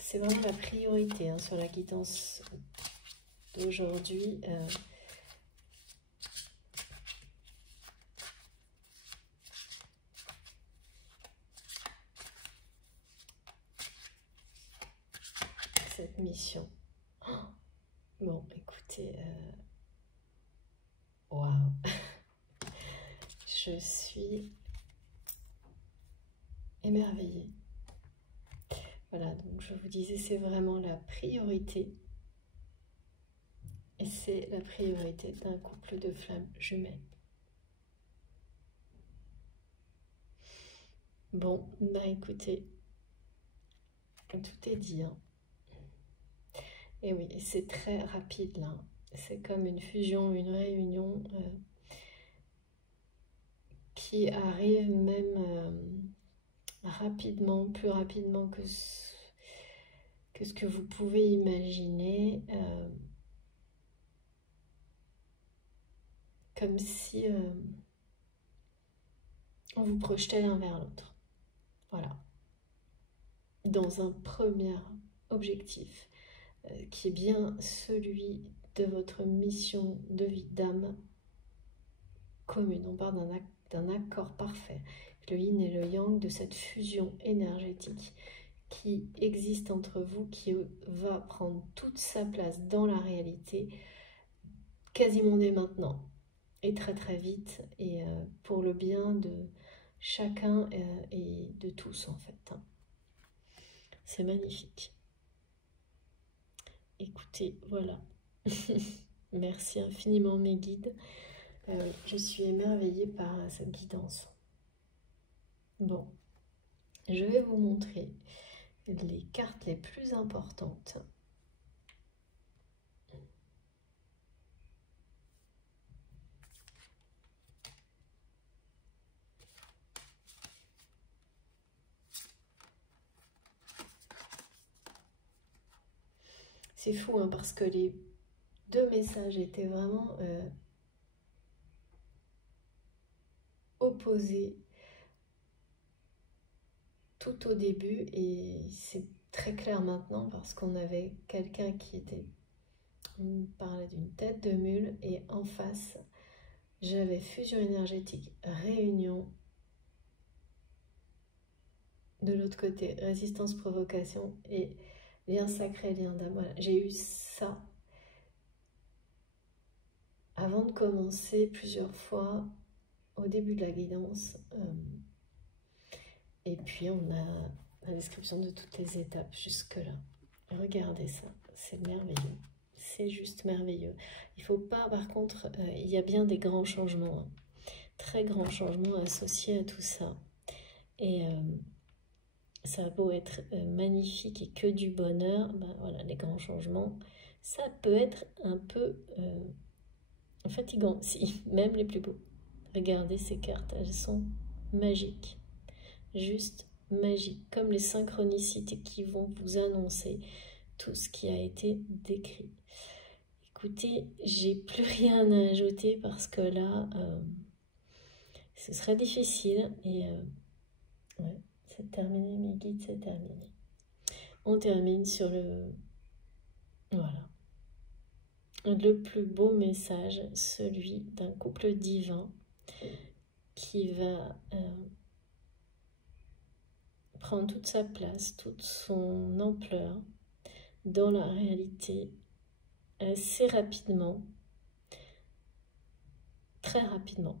C'est vraiment la priorité hein, sur la guidance d'aujourd'hui. Cette mission. Oh, bon, écoutez, waouh, je suis émerveillée. Voilà, donc je vous disais, c'est vraiment la priorité. Et c'est la priorité d'un couple de flammes jumelles. Bon, bah écoutez, tout est dit. Hein. Et oui, c'est très rapide là. C'est comme une fusion, une réunion qui arrive même rapidement, plus rapidement que ce que vous pouvez imaginer. Comme si on vous projetait l'un vers l'autre. Voilà. Dans un premier objectif qui est bien celui de votre mission de vie d'âme commune. On parle d'un accord parfait. Le yin et le yang, de cette fusion énergétique qui existe entre vous, qui va prendre toute sa place dans la réalité quasiment dès maintenant. Et très très vite, et pour le bien de chacun et de tous en fait. C'est magnifique. Écoutez, voilà. Merci infiniment mes guides. Je suis émerveillée par cette guidance. Bon, je vais vous montrer les cartes les plus importantes. C'est fou hein, parce que les deux messages étaient vraiment opposés tout au début et c'est très clair maintenant parce qu'on avait quelqu'un qui était, on parlait d'une tête de mule et en face j'avais fusion énergétique, réunion de l'autre côté, résistance, provocation et lien sacré, lien d'âme. Voilà, j'ai eu ça avant de commencer plusieurs fois au début de la guidance. Et puis on a la description de toutes les étapes jusque-là. Regardez ça, c'est merveilleux. C'est juste merveilleux. Il ne faut pas, par contre, il y a bien des grands changements, hein, très grands changements associés à tout ça. Et ça a beau être magnifique et que du bonheur, ben voilà, les grands changements, ça peut être un peu fatigant, si, même les plus beaux. Regardez ces cartes, elles sont magiques, juste magiques, comme les synchronicités qui vont vous annoncer tout ce qui a été décrit. Écoutez, j'ai plus rien à ajouter parce que là, ce serait difficile et ouais, c'est terminé, mes guides, c'est terminé. On termine sur le... Voilà. Le plus beau message, celui d'un couple divin qui va prendre toute sa place, toute son ampleur dans la réalité assez rapidement, très rapidement,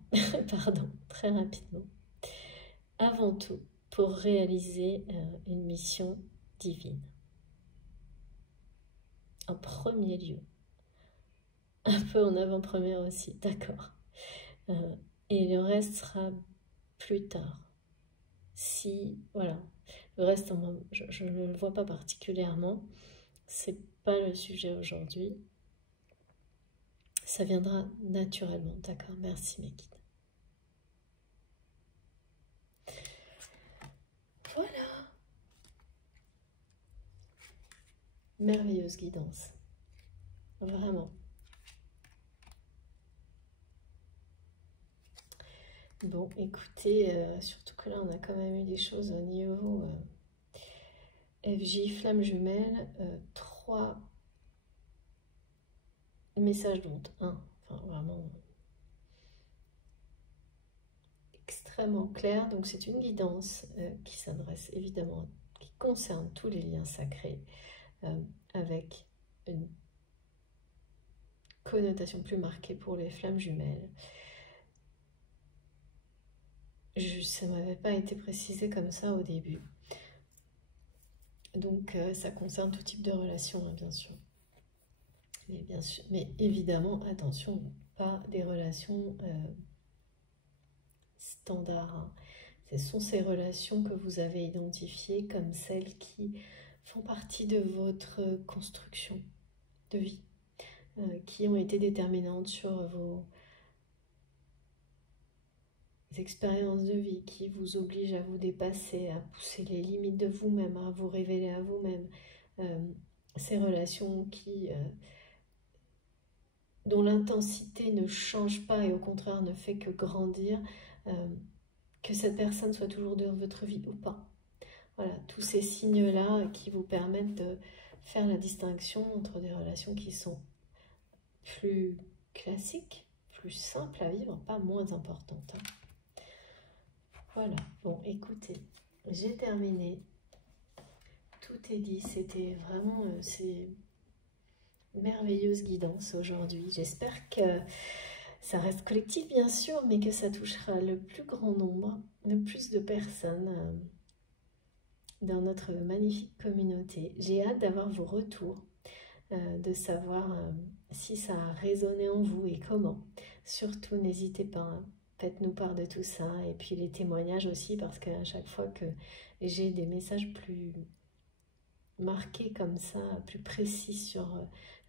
pardon, très rapidement, avant tout pour réaliser une mission divine. En premier lieu, un peu en avant-première aussi, d'accord. Et le reste sera plus tard. Si, voilà, le reste, je ne le vois pas particulièrement, c'est pas le sujet aujourd'hui. Ça viendra naturellement, d'accord? Merci mes guides. Voilà. Merveilleuse guidance. Vraiment. Bon, écoutez, surtout que là, on a quand même eu des choses au niveau FJ, flamme jumelle, 3 messages dont un, enfin vraiment extrêmement clair. Donc c'est une guidance qui s'adresse évidemment, qui concerne tous les liens sacrés, avec une connotation plus marquée pour les flammes jumelles. Ça ne m'avait pas été précisé comme ça au début. Donc ça concerne tout type de relations, hein, bien sûr. Mais évidemment, attention, pas des relations standards. Hein. Ce sont ces relations que vous avez identifiées comme celles qui font partie de votre construction de vie, qui ont été déterminantes sur vos expériences de vie, qui vous obligent à vous dépasser, à pousser les limites de vous-même, à vous révéler à vous-même. Ces relations qui... dont l'intensité ne change pas et au contraire ne fait que grandir, que cette personne soit toujours dans votre vie ou pas. Voilà, tous ces signes-là qui vous permettent de faire la distinction entre des relations qui sont plus classiques, plus simples à vivre, pas moins importantes. Hein. Voilà, bon, écoutez, j'ai terminé. Tout est dit, c'était vraiment... c'est merveilleuse guidance aujourd'hui. J'espère que ça reste collectif bien sûr, mais que ça touchera le plus grand nombre, le plus de personnes dans notre magnifique communauté. J'ai hâte d'avoir vos retours, de savoir si ça a résonné en vous et comment. Surtout n'hésitez pas, hein, faites-nous part de tout ça et puis les témoignages aussi, parce qu'à chaque fois que j'ai des messages plus marqué comme ça, plus précis sur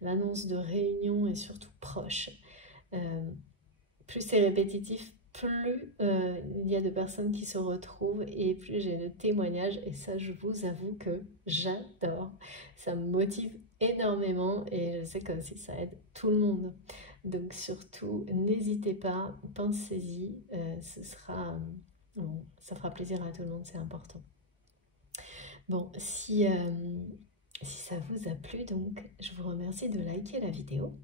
l'annonce de réunion et surtout proche. Plus c'est répétitif, plus il y a de personnes qui se retrouvent et plus j'ai de témoignages et ça je vous avoue que j'adore. Ça me motive énormément et je sais que aussi ça aide tout le monde. Donc surtout n'hésitez pas, pensez-y, ça fera plaisir à tout le monde, c'est important. Bon, si ça vous a plu, donc, je vous remercie de liker la vidéo.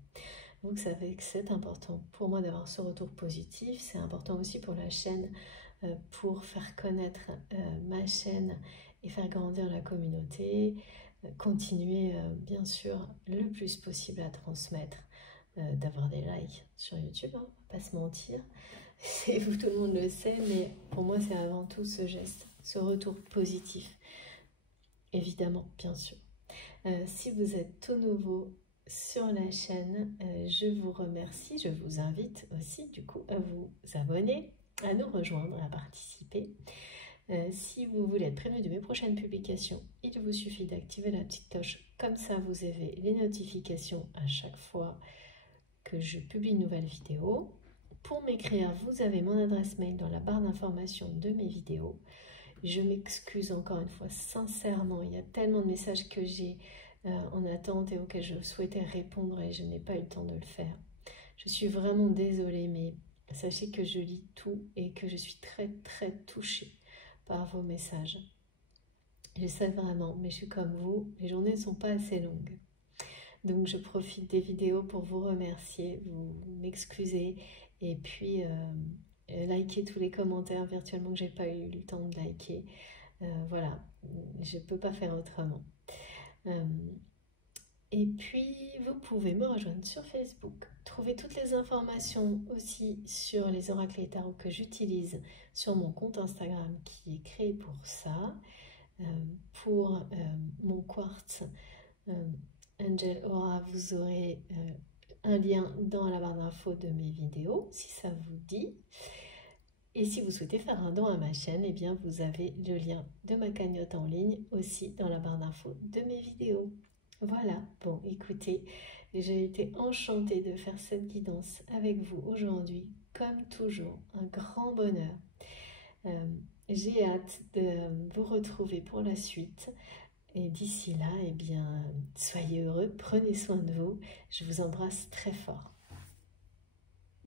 Vous savez que c'est important pour moi d'avoir ce retour positif. C'est important aussi pour la chaîne pour faire connaître ma chaîne et faire grandir la communauté. Continuer bien sûr le plus possible à transmettre, d'avoir des likes sur YouTube, hein, on va pas se mentir. Tout le monde le sait, mais pour moi c'est avant tout ce geste, ce retour positif, évidemment, bien sûr. Si vous êtes tout nouveau sur la chaîne, je vous remercie, je vous invite aussi du coup à vous abonner, à nous rejoindre, à participer. Si vous voulez être prévenu de mes prochaines publications, il vous suffit d'activer la petite cloche, comme ça vous avez les notifications à chaque fois que je publie une nouvelle vidéo. Pour m'écrire, vous avez mon adresse mail dans la barre d'information de mes vidéos. Je m'excuse encore une fois sincèrement, il y a tellement de messages que j'ai en attente et auxquels je souhaitais répondre et je n'ai pas eu le temps de le faire. Je suis vraiment désolée, mais sachez que je lis tout et que je suis très très touchée par vos messages. Je sais vraiment, mais je suis comme vous, les journées ne sont pas assez longues. Donc je profite des vidéos pour vous remercier, vous m'excuser et puis liker tous les commentaires virtuellement que j'ai pas eu le temps de liker. Voilà, je peux pas faire autrement. Et puis vous pouvez me rejoindre sur Facebook, trouver toutes les informations aussi sur les oracles et tarots que j'utilise sur mon compte Instagram qui est créé pour ça. Pour mon quartz Angel Aura, vous aurez un lien dans la barre d'infos de mes vidéos si ça vous dit. Et si vous souhaitez faire un don à ma chaîne, eh bien vous avez le lien de ma cagnotte en ligne aussi dans la barre d'infos de mes vidéos. Voilà, bon écoutez, j'ai été enchantée de faire cette guidance avec vous aujourd'hui, comme toujours, un grand bonheur. J'ai hâte de vous retrouver pour la suite. Et d'ici là, eh bien, soyez heureux, prenez soin de vous. Je vous embrasse très fort.